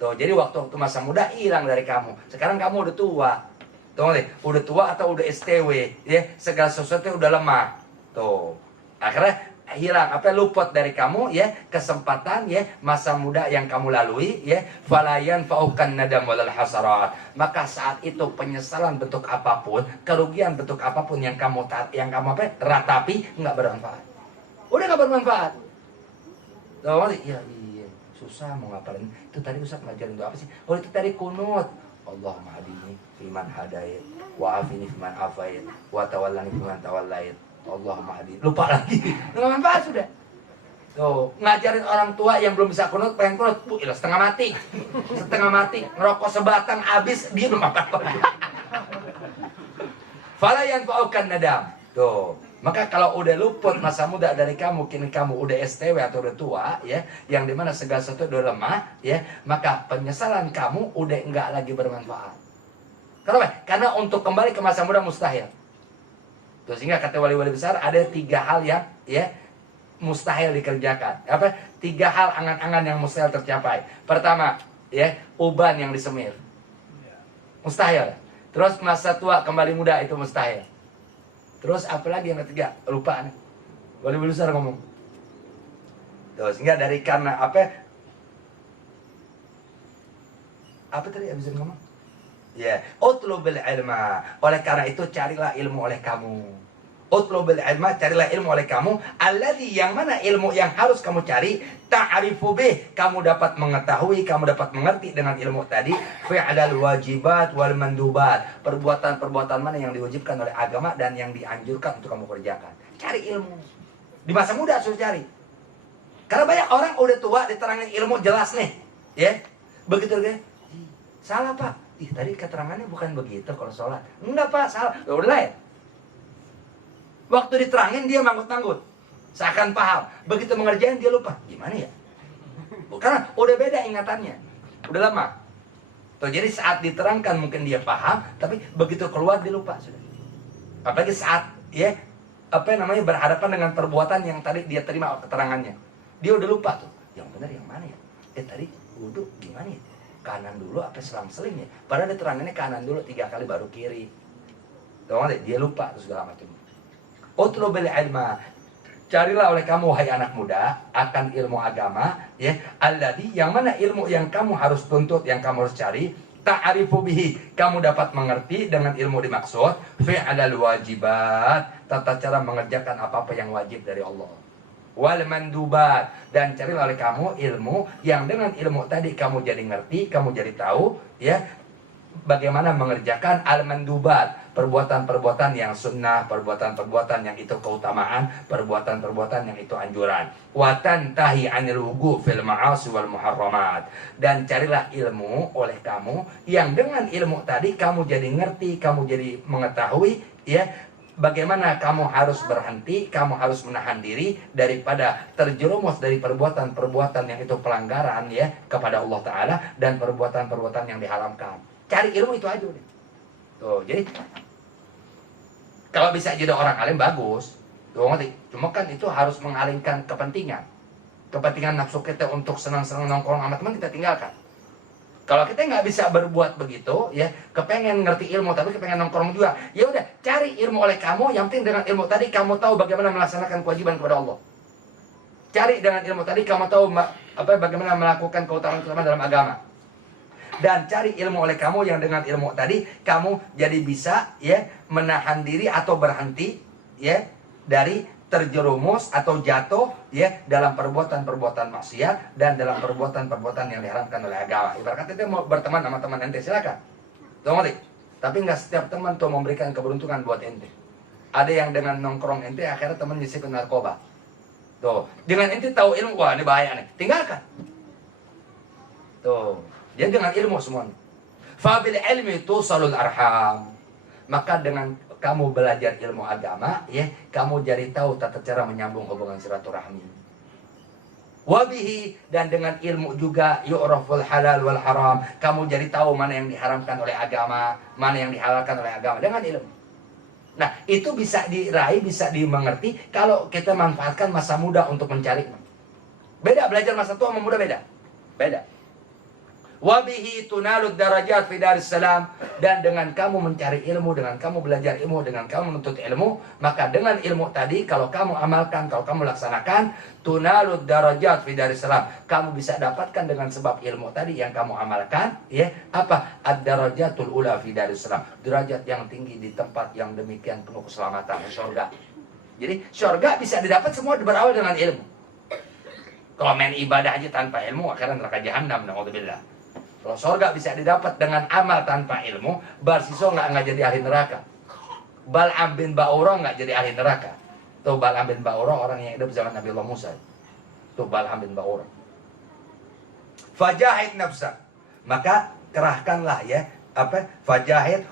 Tuh, jadi waktu masa muda hilang dari kamu. Sekarang kamu udah tua. Tuh ngerti, udah tua atau udah STW ya, segala sesuatu udah lemah. Tuh. Akhirnya hilang apa, luput dari kamu ya kesempatan ya masa muda yang kamu lalui ya, falayan faukan nadam walal hasarat, maka saat itu penyesalan bentuk apapun, kerugian bentuk apapun yang kamu apa ratapi nggak bermanfaat, udah nggak bermanfaat. Tuh, iya susah mau ngapalin itu tadi. Ustaz ngajarin itu apa sih? Oh itu tadi kunut, Allahumma hadini fiman hadait wa afini fiman afait wa tawallani fiman tawallait, Allahumma hadini, lupa lagi. Nggak manfaat sudah. Tuh, ngajarin orang tua yang belum bisa kunut, pengen kunut, ilah setengah mati. Setengah mati, ngerokok sebatang habis, dia belum apa-apa. Fala yanfa'ukan nadam. Tuh, maka kalau udah luput masa muda dari kamu, kini kamu udah STW atau udah tua ya, yang dimana segala sesuatu udah lemah ya, maka penyesalan kamu udah enggak lagi bermanfaat. Kenapa? Karena untuk kembali ke masa muda mustahil. Tuh, sehingga kata wali-wali besar ada 3 hal yang ya mustahil dikerjakan. Apa? 3 hal angan-angan yang mustahil tercapai. Pertama, ya, uban yang disemir. Mustahil. Terus masa tua kembali muda itu mustahil. Terus apalagi yang ketiga? Lupa nih. Wali-wali besar ngomong. Tuh, sehingga dari karena apa? Apa tadi abis ngomong? Ya, utlubil ilma. Oleh karena itu carilah ilmu oleh kamu. Utlubil ilma, carilah ilmu oleh kamu. Alladzi, yang mana ilmu yang harus kamu cari, ta'rifu bih, kamu dapat mengetahui, kamu dapat mengerti dengan ilmu tadi, fi'lal wajibat wal mandubat, perbuatan-perbuatan mana yang diwajibkan oleh agama dan yang dianjurkan untuk kamu kerjakan. Cari ilmu. Di masa muda harus cari. Karena banyak orang udah tua diterangin ilmu jelas nih, ya. Begitu kan? Salah, Pak. Ih, tadi keterangannya bukan begitu kalau sholat. Enggak, Pak, salah. Udah lain. Waktu diterangin dia manggut-manggut. Seakan paham. Begitu mengerjain dia lupa. Gimana ya? Karena udah beda ingatannya. Udah lama. Tuh, jadi saat diterangkan mungkin dia paham, tapi begitu keluar dia lupa sudah. Apalagi saat ya apa namanya berhadapan dengan perbuatan yang tadi dia terima keterangannya. Dia udah lupa tuh. Yang benar yang mana ya? Tadi wudhu gimana ya? Kanan dulu apa selang-seling ya? Padahal diterangannya kanan dulu 3 kali baru kiri. Tahu nggak? Dia lupa terus segala macam. Utlubil ilma, carilah oleh kamu wahai anak muda akan ilmu agama ya, alladzi, yang mana ilmu yang kamu harus tuntut, yang kamu harus cari, ta'rifu bihi, kamu dapat mengerti dengan ilmu dimaksud, fi'lal wajibat, tata cara mengerjakan apa-apa yang wajib dari Allah. Wal mandubat, dan carilah oleh kamu ilmu yang dengan ilmu tadi kamu jadi ngerti, kamu jadi tahu ya bagaimana mengerjakan al mandubat, perbuatan-perbuatan yang sunnah, perbuatan-perbuatan yang itu keutamaan, perbuatan-perbuatan yang itu anjuran. Wa tantahi 'anil wugu' fil ma'asi wal muharramat, dan carilah ilmu oleh kamu yang dengan ilmu tadi kamu jadi ngerti, kamu jadi mengetahui ya bagaimana kamu harus berhenti, kamu harus menahan diri daripada terjerumus dari perbuatan-perbuatan yang itu pelanggaran ya kepada Allah Ta'ala dan perbuatan-perbuatan yang diharamkan. Cari ilmu itu aja deh. Tuh, jadi kalau bisa jadi orang alim bagus. Tuh, ngerti? Cuma kan itu harus mengalihkan kepentingan. Kepentingan nafsu kita untuk senang-senang nongkrong sama teman kita tinggalkan. Kalau kita nggak bisa berbuat begitu, ya, kepengen ngerti ilmu tapi kepengen nongkrong juga, ya udah cari ilmu oleh kamu. Yang penting dengan ilmu tadi kamu tahu bagaimana melaksanakan kewajiban kepada Allah. Cari dengan ilmu tadi kamu tahu bagaimana melakukan keutamaan-keutamaan dalam agama. Dan cari ilmu oleh kamu yang dengan ilmu tadi kamu jadi bisa ya menahan diri atau berhenti ya dari terjerumus atau jatuh ya dalam perbuatan-perbuatan maksiat dan dalam perbuatan-perbuatan yang diharamkan oleh agama. Ibarat kata dia mau berteman sama teman ente, silakan. Tuh ngerti? Tapi nggak setiap teman tuh memberikan keberuntungan buat ente. Ada yang dengan nongkrong ente akhirnya teman nyisip ke narkoba. Tuh, dengan ente tahu ilmu, wah ini bahaya nih, tinggalkan. Tuh, jadi dengan ilmu semuanya. Fabil ilmi tusalul arham. Maka dengan kamu belajar ilmu agama, ya, kamu jadi tahu tata cara menyambung hubungan silaturahmi. Wabihi, dan dengan ilmu juga yu'raful halal wal haram. Kamu jadi tahu mana yang diharamkan oleh agama, mana yang dihalalkan oleh agama dengan ilmu. Nah, itu bisa diraih, bisa dimengerti kalau kita manfaatkan masa muda untuk mencari. Beda belajar masa tua sama muda, beda. Beda. Wabihi tunalud darajat fi daris salam, dan dengan kamu mencari ilmu, dengan kamu belajar ilmu, dengan kamu menuntut ilmu, maka dengan ilmu tadi kalau kamu amalkan, kalau kamu laksanakan, tunalud darajat fi daris salam, kamu bisa dapatkan dengan sebab ilmu tadi yang kamu amalkan, ya, apa? Ad-darajatul ula fi daris salam, derajat yang tinggi di tempat yang demikian penuh keselamatan, surga. Jadi surga bisa didapat semua berawal dengan ilmu. Kalau main ibadah aja tanpa ilmu, akhirnya neraka jahanam, naudzubillah. Kalau surga bisa didapat dengan amal tanpa ilmu, Barsiso nggak jadi ahli neraka. Bal'am bin Ba'urah nggak jadi ahli neraka. Tuh Bal'am bin Ba'urah orang yang hidup zaman Nabi Allah Musa. Tuh Bal'am bin Ba'urah. Fajahid nafsa, maka kerahkanlah ya fajahid.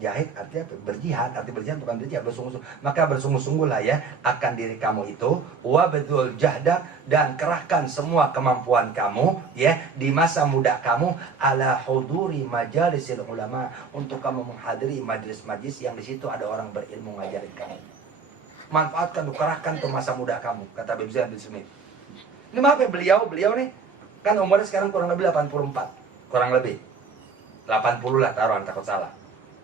Jahid artinya berjihad, arti berjihad bukan berjihad, bersungguh-sungguh. Maka bersungguh-sungguhlah ya akan diri kamu itu, wa betul jahdak, dan kerahkan semua kemampuan kamu ya di masa muda kamu ala huduri majalisil ulama, untuk kamu menghadiri majlis-majlis yang di situ ada orang berilmu ngajarin kamu. Manfaatkan, kerahkan tuh masa muda kamu, kata Habib Zain bin Smith. Ini maaf ya, beliau nih kan umurnya sekarang kurang lebih 84, kurang lebih 80 lah taruhan, takut salah.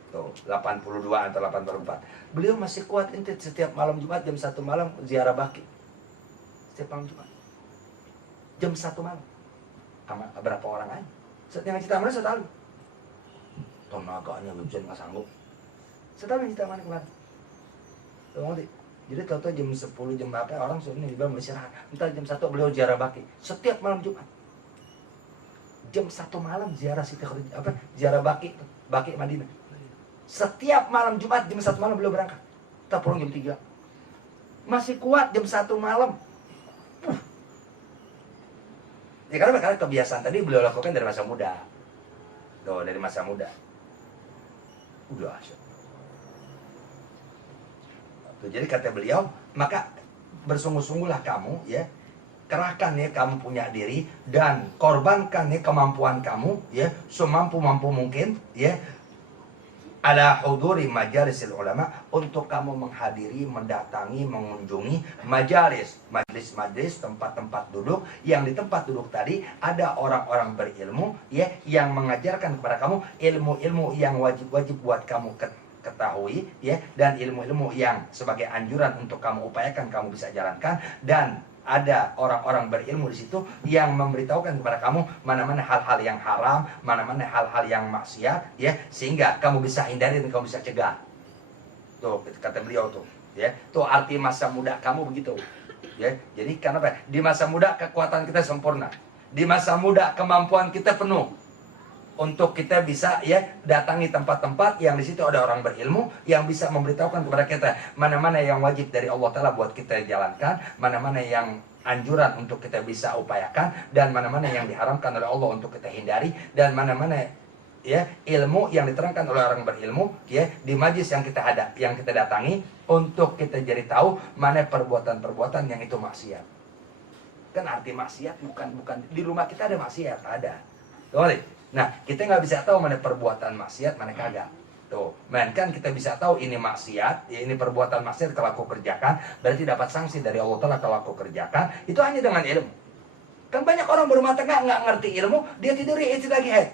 Tuh, 82 atau 84. Beliau masih kuat ente setiap malam Jumat jam 1 malam ziarah baki. Setiap malam Jumat. Jam 1 malam. Sama berapa orang aja. Yang cerita mana saya tahu. Tenaganya bisa nggak sanggup. Saya tahu yang cerita mana kemarin. Tuh ngerti. Jadi tahu-tahu jam 10 jam berapa orang suruh ini dibilang istirahat. Entar jam 1 beliau ziarah baki. Setiap malam Jumat. Jam 1 malam ziarah ziarah baki Madinah. Setiap malam Jumat jam 1 malam beliau berangkat. Kita pulang jam 3. Masih kuat jam 1 malam. Ya karena kebiasaan tadi beliau lakukan dari masa muda. Tuh, dari masa muda. Udah asyik. Tuh, jadi kata beliau, maka bersungguh-sungguhlah kamu ya. Kerahkan ya kamu punya diri dan korbankan ya kemampuan kamu ya semampu-mampu mungkin ya ala huduri majalisil ulama, untuk kamu menghadiri, mendatangi, mengunjungi majlis-majlis, tempat-tempat duduk, yang di tempat duduk tadi ada orang-orang berilmu ya yang mengajarkan kepada kamu ilmu-ilmu yang wajib-wajib buat kamu ketahui ya, dan ilmu-ilmu yang sebagai anjuran untuk kamu upayakan, kamu bisa jalankan, dan ada orang-orang berilmu di situ yang memberitahukan kepada kamu mana-mana hal-hal yang haram, mana-mana hal-hal yang maksiat, ya, sehingga kamu bisa hindari dan kamu bisa cegah. Tuh kata beliau tuh, ya, tuh arti masa muda kamu begitu, ya. Jadi kenapa? Di masa muda kekuatan kita sempurna, di masa muda kemampuan kita penuh. Untuk kita bisa ya datangi tempat-tempat yang di situ ada orang berilmu yang bisa memberitahukan kepada kita mana-mana yang wajib dari Allah Ta'ala buat kita jalankan, mana-mana yang anjuran untuk kita bisa upayakan, dan mana-mana yang diharamkan oleh Allah untuk kita hindari, dan mana-mana ya ilmu yang diterangkan oleh orang berilmu ya di majlis yang kita datangi, untuk kita jadi tahu mana perbuatan-perbuatan yang itu maksiat. Kan arti maksiat bukan di rumah kita ada maksiat, ada. Boleh. Nah, kita nggak bisa tahu mana perbuatan maksiat, mana kagak. Tuh, melainkan kita bisa tahu ini maksiat, ya ini perbuatan maksiat kalau aku kerjakan, berarti dapat sanksi dari Allah Ta'ala kalau aku kerjakan, itu hanya dengan ilmu. Kan banyak orang berumah tangga nggak ngerti ilmu, dia tidur istilah jihad.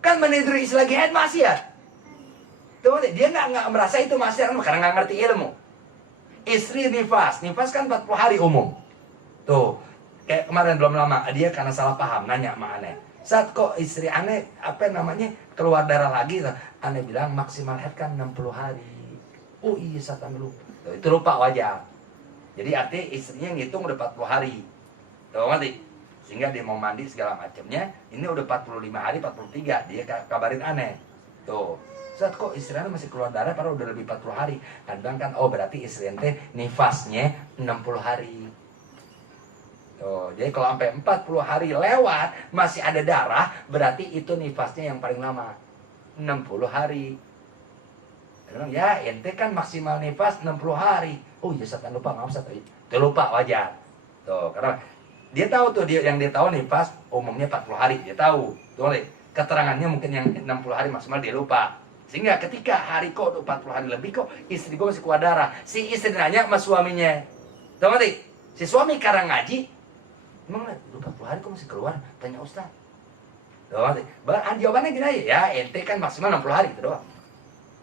Kan menidur istilah jihad maksiat. Tuh, dia nggak merasa itu maksiat karena nggak ngerti ilmu. istri nifas kan 40 hari umum. Tuh, kayak kemarin belum lama, dia karena salah paham, nanya sama aneh. Saat kok istri aneh, keluar darah lagi. Aneh bilang maksimal haid kan 60 hari. Oh iya, saat aneh lupa. Tuh, itu lupa wajar. Jadi artinya istrinya ngitung udah 40 hari. Tuh, ngerti? Sehingga dia mau mandi segala macamnya. Ini udah 45 hari, 43. Dia kabarin aneh. Tuh. Saat kok istri ente masih keluar darah padahal udah lebih 40 hari. Dan bilang kan, oh berarti istri ente nifasnya 60 hari. Tuh, jadi kalau sampai 40 hari lewat masih ada darah, berarti itu nifasnya yang paling lama. 60 hari. Dia bilang, ya ente kan maksimal nifas 60 hari. Oh iya, Satan lupa, maaf Satan. Itu lupa, wajar. Tuh, karena dia tahu tuh, yang dia tahu nifas umumnya 40 hari, dia tahu. Tuh, keterangannya mungkin yang 60 hari maksimal dia lupa. Sehingga ketika hari kok 40 hari lebih kok istri gue masih keluar darah. Si istri nanya sama suaminya. Tahu ngerti? Si suami karang ngaji. Emang udah 40 hari kok masih keluar? Tanya Ustaz. Tahu ngerti? Jawabannya gini aja. Ya ente kan maksimal 60 hari itu doang.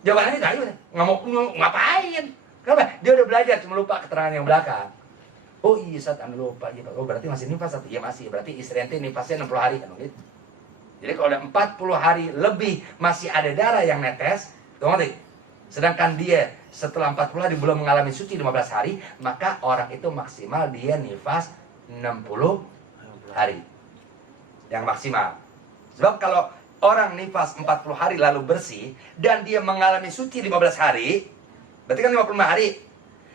Jawabannya itu aja. Nggak mau ngapain? Kenapa? Dia udah belajar cuma lupa keterangan yang belakang. Oh iya Ustaz, anda lupa. Oh berarti masih nifas satu. Iya masih. Berarti istri ente nifasnya 60 hari. Kan gitu. Jadi kalau ada 40 hari lebih masih ada darah yang netes, tuh ngerti? Sedangkan dia setelah 40 hari belum mengalami suci 15 hari, maka orang itu maksimal dia nifas 60 hari. Yang maksimal. Sebab kalau orang nifas 40 hari lalu bersih, dan dia mengalami suci 15 hari, berarti kan 55 hari.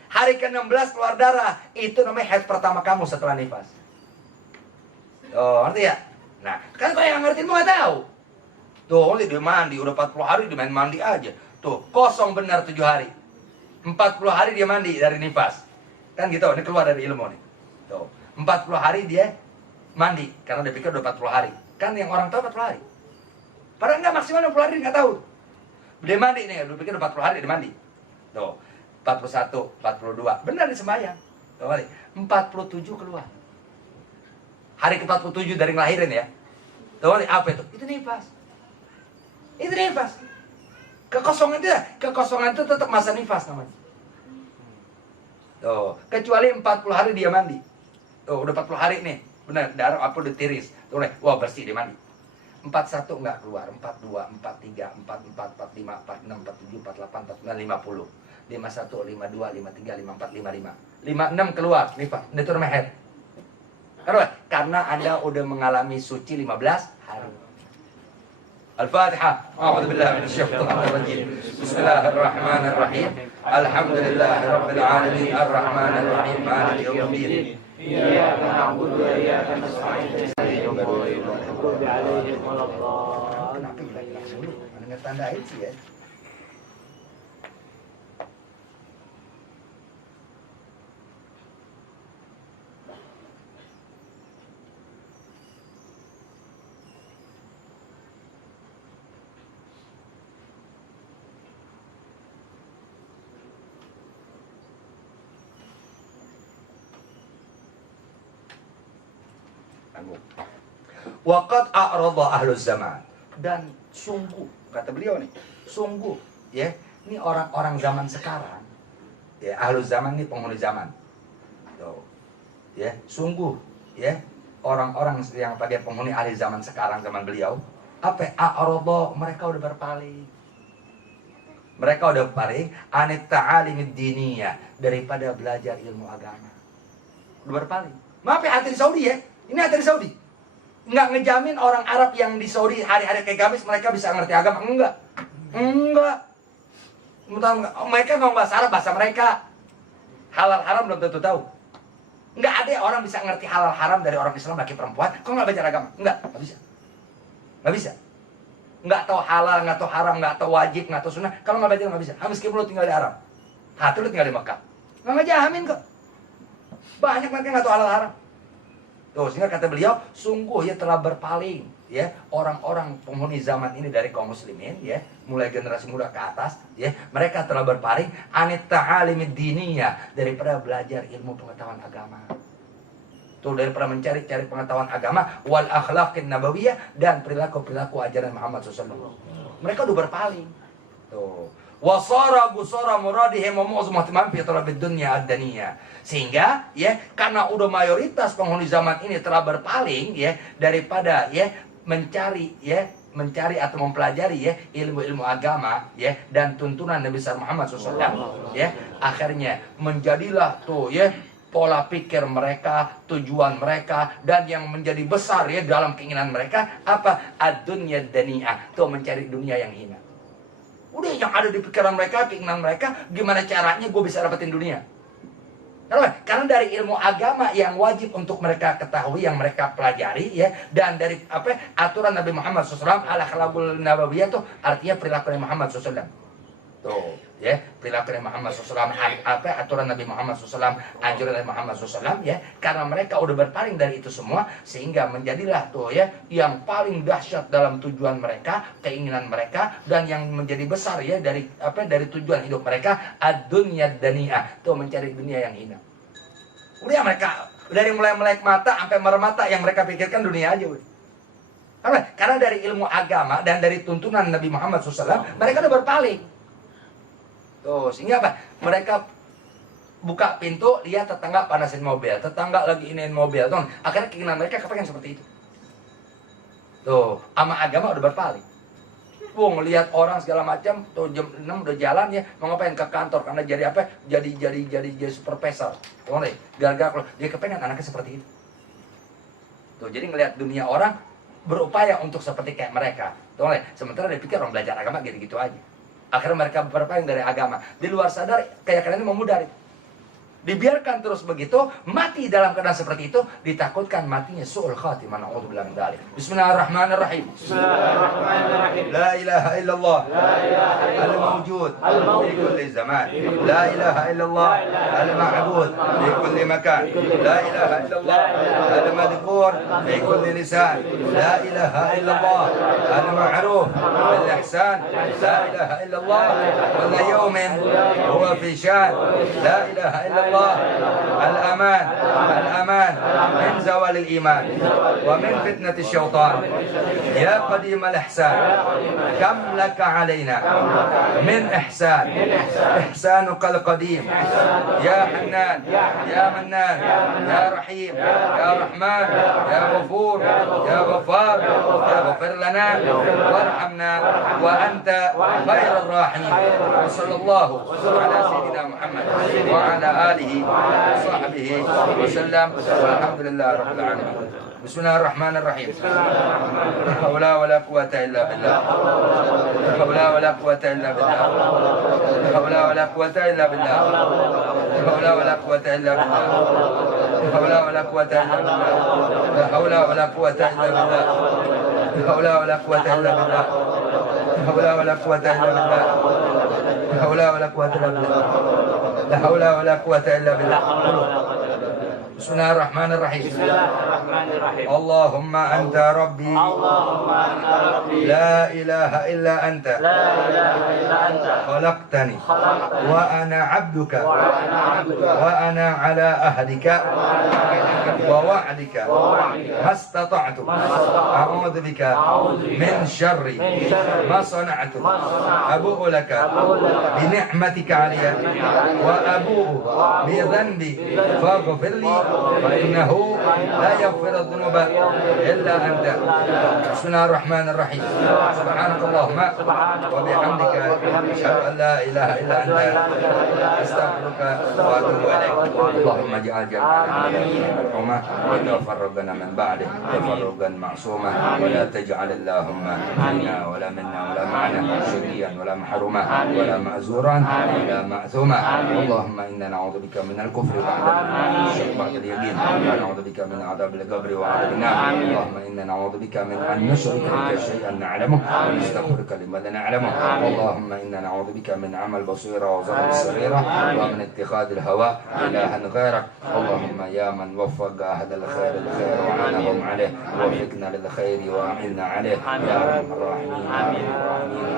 Hari ke-16 keluar darah, itu namanya haid pertama kamu setelah nifas. Oh, ngerti ya? Nah, kan kalau yang ngertiin mau nggak tahu. Tuh, dia mandi, udah 40 hari dia main mandi aja. Tuh, kosong benar 7 hari. 40 hari dia mandi dari nifas. Kan gitu, ini keluar dari ilmu nih. Tuh, 40 hari dia mandi, karena dia pikir udah 40 hari. Kan yang orang tahu 40 hari. Padahal nggak maksimal 60 hari, nggak tahu. Dia mandi nih, dia pikir udah 40 hari dia mandi. Tuh, 41, 42, benar di sembahyang. Tuh, 47 keluar. Hari ke-47 dari ngelahirin ya. Tuh, apa itu? Itu nifas. Itu nifas. Kekosongan itu tetap masa nifas namanya. Tuh, kecuali 40 hari dia mandi. Tuh, udah 40 hari nih. Benar, darah apa udah tiris. Tuh, wah bersih dia mandi. 41 enggak keluar, 42, 43, 44, 45, 46, 47, 48, 49, 50. 51, 52, 53, 54, 55. 56 keluar nifas. Itu namanya haid. Karena Anda udah mengalami suci 15 hari. Al-Fatihah. A'udzu billahi minasyaitonir rajim. Bismillahirrahmanirrahim. Alhamdulillahirabbil alamin arrahmanir rahim maliki yaumiddin. Iyyaka na'budu wa iyyaka nasta'in. Ihdinas siratal mustaqim. Kenapa hilang dulu? Mana ngetandain sih ya? Waqad a'rada ahluz zaman. Dan sungguh, kata beliau nih, sungguh ya, ini orang-orang zaman sekarang, ya ahluz zaman ini penghuni zaman. Tuh. Ya, sungguh ya, orang-orang yang pada penghuni ahli zaman sekarang, zaman beliau, apa a'rada, mereka udah berpaling. Mereka udah berpaling anit ta'alimid diniyah, daripada belajar ilmu agama. Udah berpaling. Maaf ya, hati di Saudi ya. Ini hati di Saudi. Nggak ngejamin orang Arab yang di Saudi hari-hari kayak gamis mereka bisa ngerti agama. Enggak. Mereka ngomong bahasa Arab, bahasa mereka. Halal haram belum tentu tahu. Nggak ada orang bisa ngerti halal haram dari orang Islam laki perempuan. Kok nggak belajar agama? Nggak bisa. Nggak bisa. Nggak tahu halal, nggak tahu haram, nggak tahu wajib, nggak tahu sunnah. Kalau nggak belajar nggak bisa. Meskipun lu tinggal di Arab. Hati lu tinggal di Mekah. Nggak ngejamin kok. Banyak mereka nggak tahu halal haram. Tuh, sehingga kata beliau, sungguh ya telah berpaling ya orang-orang penghuni zaman ini dari kaum muslimin ya, mulai generasi muda ke atas ya, mereka telah berpaling anit ta'alimid diniyah, daripada belajar ilmu pengetahuan agama. Tuh, daripada mencari-cari pengetahuan agama wal akhlaqin nabawiyah, dan perilaku-perilaku ajaran Muhammad SAW. Mereka udah berpaling. Tuh, Wasara busara muradihim wa mu'zam ihtimam fi talabid dunya ad-daniyah. Sehingga ya karena udah mayoritas penghuni zaman ini telah berpaling ya daripada ya mencari atau mempelajari ya ilmu-ilmu agama ya dan tuntunan Nabi Muhammad SAW ya, akhirnya menjadilah tuh ya pola pikir mereka, tujuan mereka, dan yang menjadi besar ya dalam keinginan mereka apa? Ad-dunya daniyah, tuh mencari dunia yang hina. Udah yang ada di pikiran mereka, keinginan mereka, gimana caranya gue bisa dapetin dunia? Kenapa? Karena dari ilmu agama yang wajib untuk mereka ketahui, yang mereka pelajari ya, dan dari apa aturan Nabi Muhammad SAW, al-akhlaqul nabawiyah tuh artinya perilaku Nabi Muhammad SAW. Tuh ya, perilaku Nabi Muhammad SAW, apa aturan Nabi Muhammad SAW, anjuran Nabi Muhammad SAW ya, karena mereka udah berpaling dari itu semua, sehingga menjadilah tuh ya yang paling dahsyat dalam tujuan mereka, keinginan mereka, dan yang menjadi besar ya dari apa dari tujuan hidup mereka, ad-dunya daniyah, tuh mencari dunia yang hina. Udah mereka dari mulai melek mata sampai meremata yang mereka pikirkan dunia aja udah. Karena dari ilmu agama dan dari tuntunan Nabi Muhammad SAW mereka udah berpaling. Tuh, sehingga apa? Mereka buka pintu, lihat tetangga panasin mobil, tetangga lagi iniin mobil, tuh. Akhirnya keinginan mereka kepengen seperti itu. Tuh, sama agama udah berpaling. Lihat orang segala macam, tuh jam 6 udah jalan ya, mau ngapain ke kantor karena jadi apa? Jadi supervisor. Tuh nih, gara-gara dia kepengen anaknya seperti itu. Tuh, jadi ngelihat dunia orang berupaya untuk seperti kayak mereka. Tuh nih, sementara dia pikir orang belajar agama gitu-gitu aja. Akhirnya mereka berpaling dari agama. Di luar sadar keyakinan ini memudar itu. Dibiarkan terus begitu, mati dalam keadaan seperti itu, ditakutkan matinya su'ul khatimah. Na'udzubillah min dzalik. Bismillahirrahmanirrahim. Bismillahirrahmanirrahim. La ilaha illallah. La ilaha illallah. Al-mawjud Al-mawjud. fi kulli zaman. La ilaha illallah. Al-ma'bud fi kulli makan. La ilaha illallah. Al-madhkur fi kulli lisan. La ilaha illallah. Al-ma'ruf bil ihsan. La ilaha illallah. Kulla yawmin huwa fi shan. La ilaha illallah. الأمان من زوال الإيمان ومن فتنة الشيطان يا قديم الإحسان كم لك علينا من إحسان إحسانك القديم يا حنان يا منان يا رحيم يا رحمن يا غفور يا غفار يا غفر لنا وارحمنا وأنت خير الراحمين وصلى الله على سيدنا محمد وعلى آله وصحبه وسلم والحمد لله رب العالمين. بسم الله الرحمن الرحيم. لا حول ولا قوة إلا بالله. لا حول ولا قوة إلا بالله. لا حول ولا قوة إلا بالله. لا حول ولا قوة إلا بالله. لا حول ولا قوة إلا بالله. لا حول ولا قوة إلا بالله. لا حول ولا قوة إلا بالله. لا حول ولا قوة إلا بالله. لا حول ولا قوة إلا بالله. لا حول ولا قوة إلا بالله. بسم الله الرحمن الرحيم. اللهم أنت ربي لا إله إلا أنت خلقتني وأنا عبدك وأنا على أهدك ووعدك ما استطعت أعوذ بك من شر ما صنعت أبوء لك بنعمتك علي وأبوء بذنبي فاغفر لي فإنه لا يغفر الذنوب إلا أنت. بسم الله الرحمن الرحيم. سبحانك اللهم وبحمدك أشهد أن لا إله إلا أنت أستغفرك وأتوب إليك. اللهم اجعل جمعنا مرحوما وتفرقنا من بعده تفرقا معصوما ولا تجعل اللهم فينا ولا منا ولا معنا شقيا ولا محروما ولا مأزورا ولا مأثوما. اللهم إنا نعوذ بك من الكفر بعد اليقين ونعوذ بك من عذاب القبر وعذاب النار. اللهم إنا نعوذ بك من أن نشرك بك شيئا نعلمه ونستغفرك لما لا نعلمه. اللهم إنا نعوذ بك من عمل بصيرة وظهر السريرة ومن اتخاذ الهوى إلها غيرك. اللهم يا من وفق وفقه هذا الخير وعنهم عليه ووفقنا للخير وأعنا عليه يا أرحم الراحمين.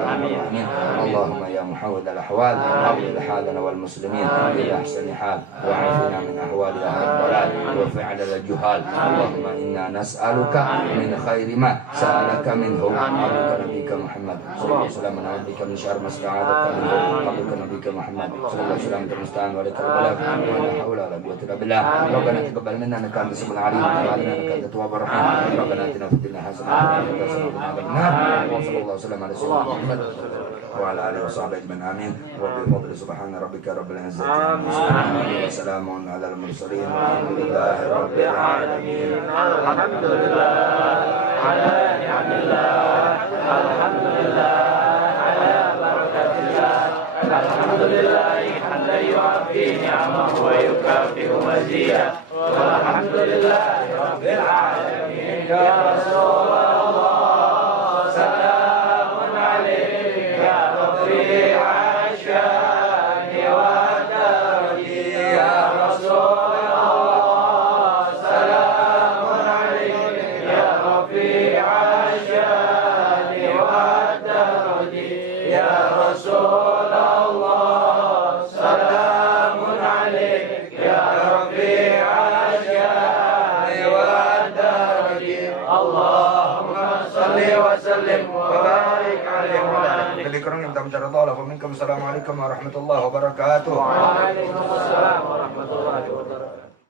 آمين. اللهم يا محول الأحوال أولي حالنا والمسلمين إلى أحسن حال وعافنا من أهوال أهل الضلال وفعل الجهال. اللهم إنا نسألك من خير ما سألك منه عبدك نبيك محمد صلى الله عليه وسلم ونعوذ بك من شر ما استعاذك منه عبدك نبيك محمد صلى الله عليه وسلم المستعان ولك البلاغ ولا حول ولا قوة إلا بالله. ربنا تقبل منا إنك أنت السميع العليم وتب علينا إنك أنت التواب الرحيم. ربنا آتنا في الدنيا حسنة وفي الآخرة حسنة وقنا عذاب النار. وصلى الله وسلم على سيدنا محمد وعلى آله وصحبه أجمعين. آمين. وبفضل سبحان ربك رب العزة عما يصفون وسلام على المرسلين والحمد لله رب العالمين. الحمد لله على نعم الله، الحمد لله على بركة الله، الحمد لله حتى يوفي نعمه ويكافئ مزيده، والحمد لله رب العالمين. يا رسول الله سلام عليك يا رفيع الشان والدرج. يا رسول الله سلام عليك يا رفيع الشان والدرج. يا رسول الله سلام عليك يا رفيع الشان والدرج. اللهم صل وسلم وبارك عليه وعلى آله. Delikurang yang minta Allah. Assalamualaikum warahmatullahi wabarakatuh. Waalaikumsalam warahmatullahi wabarakatuh.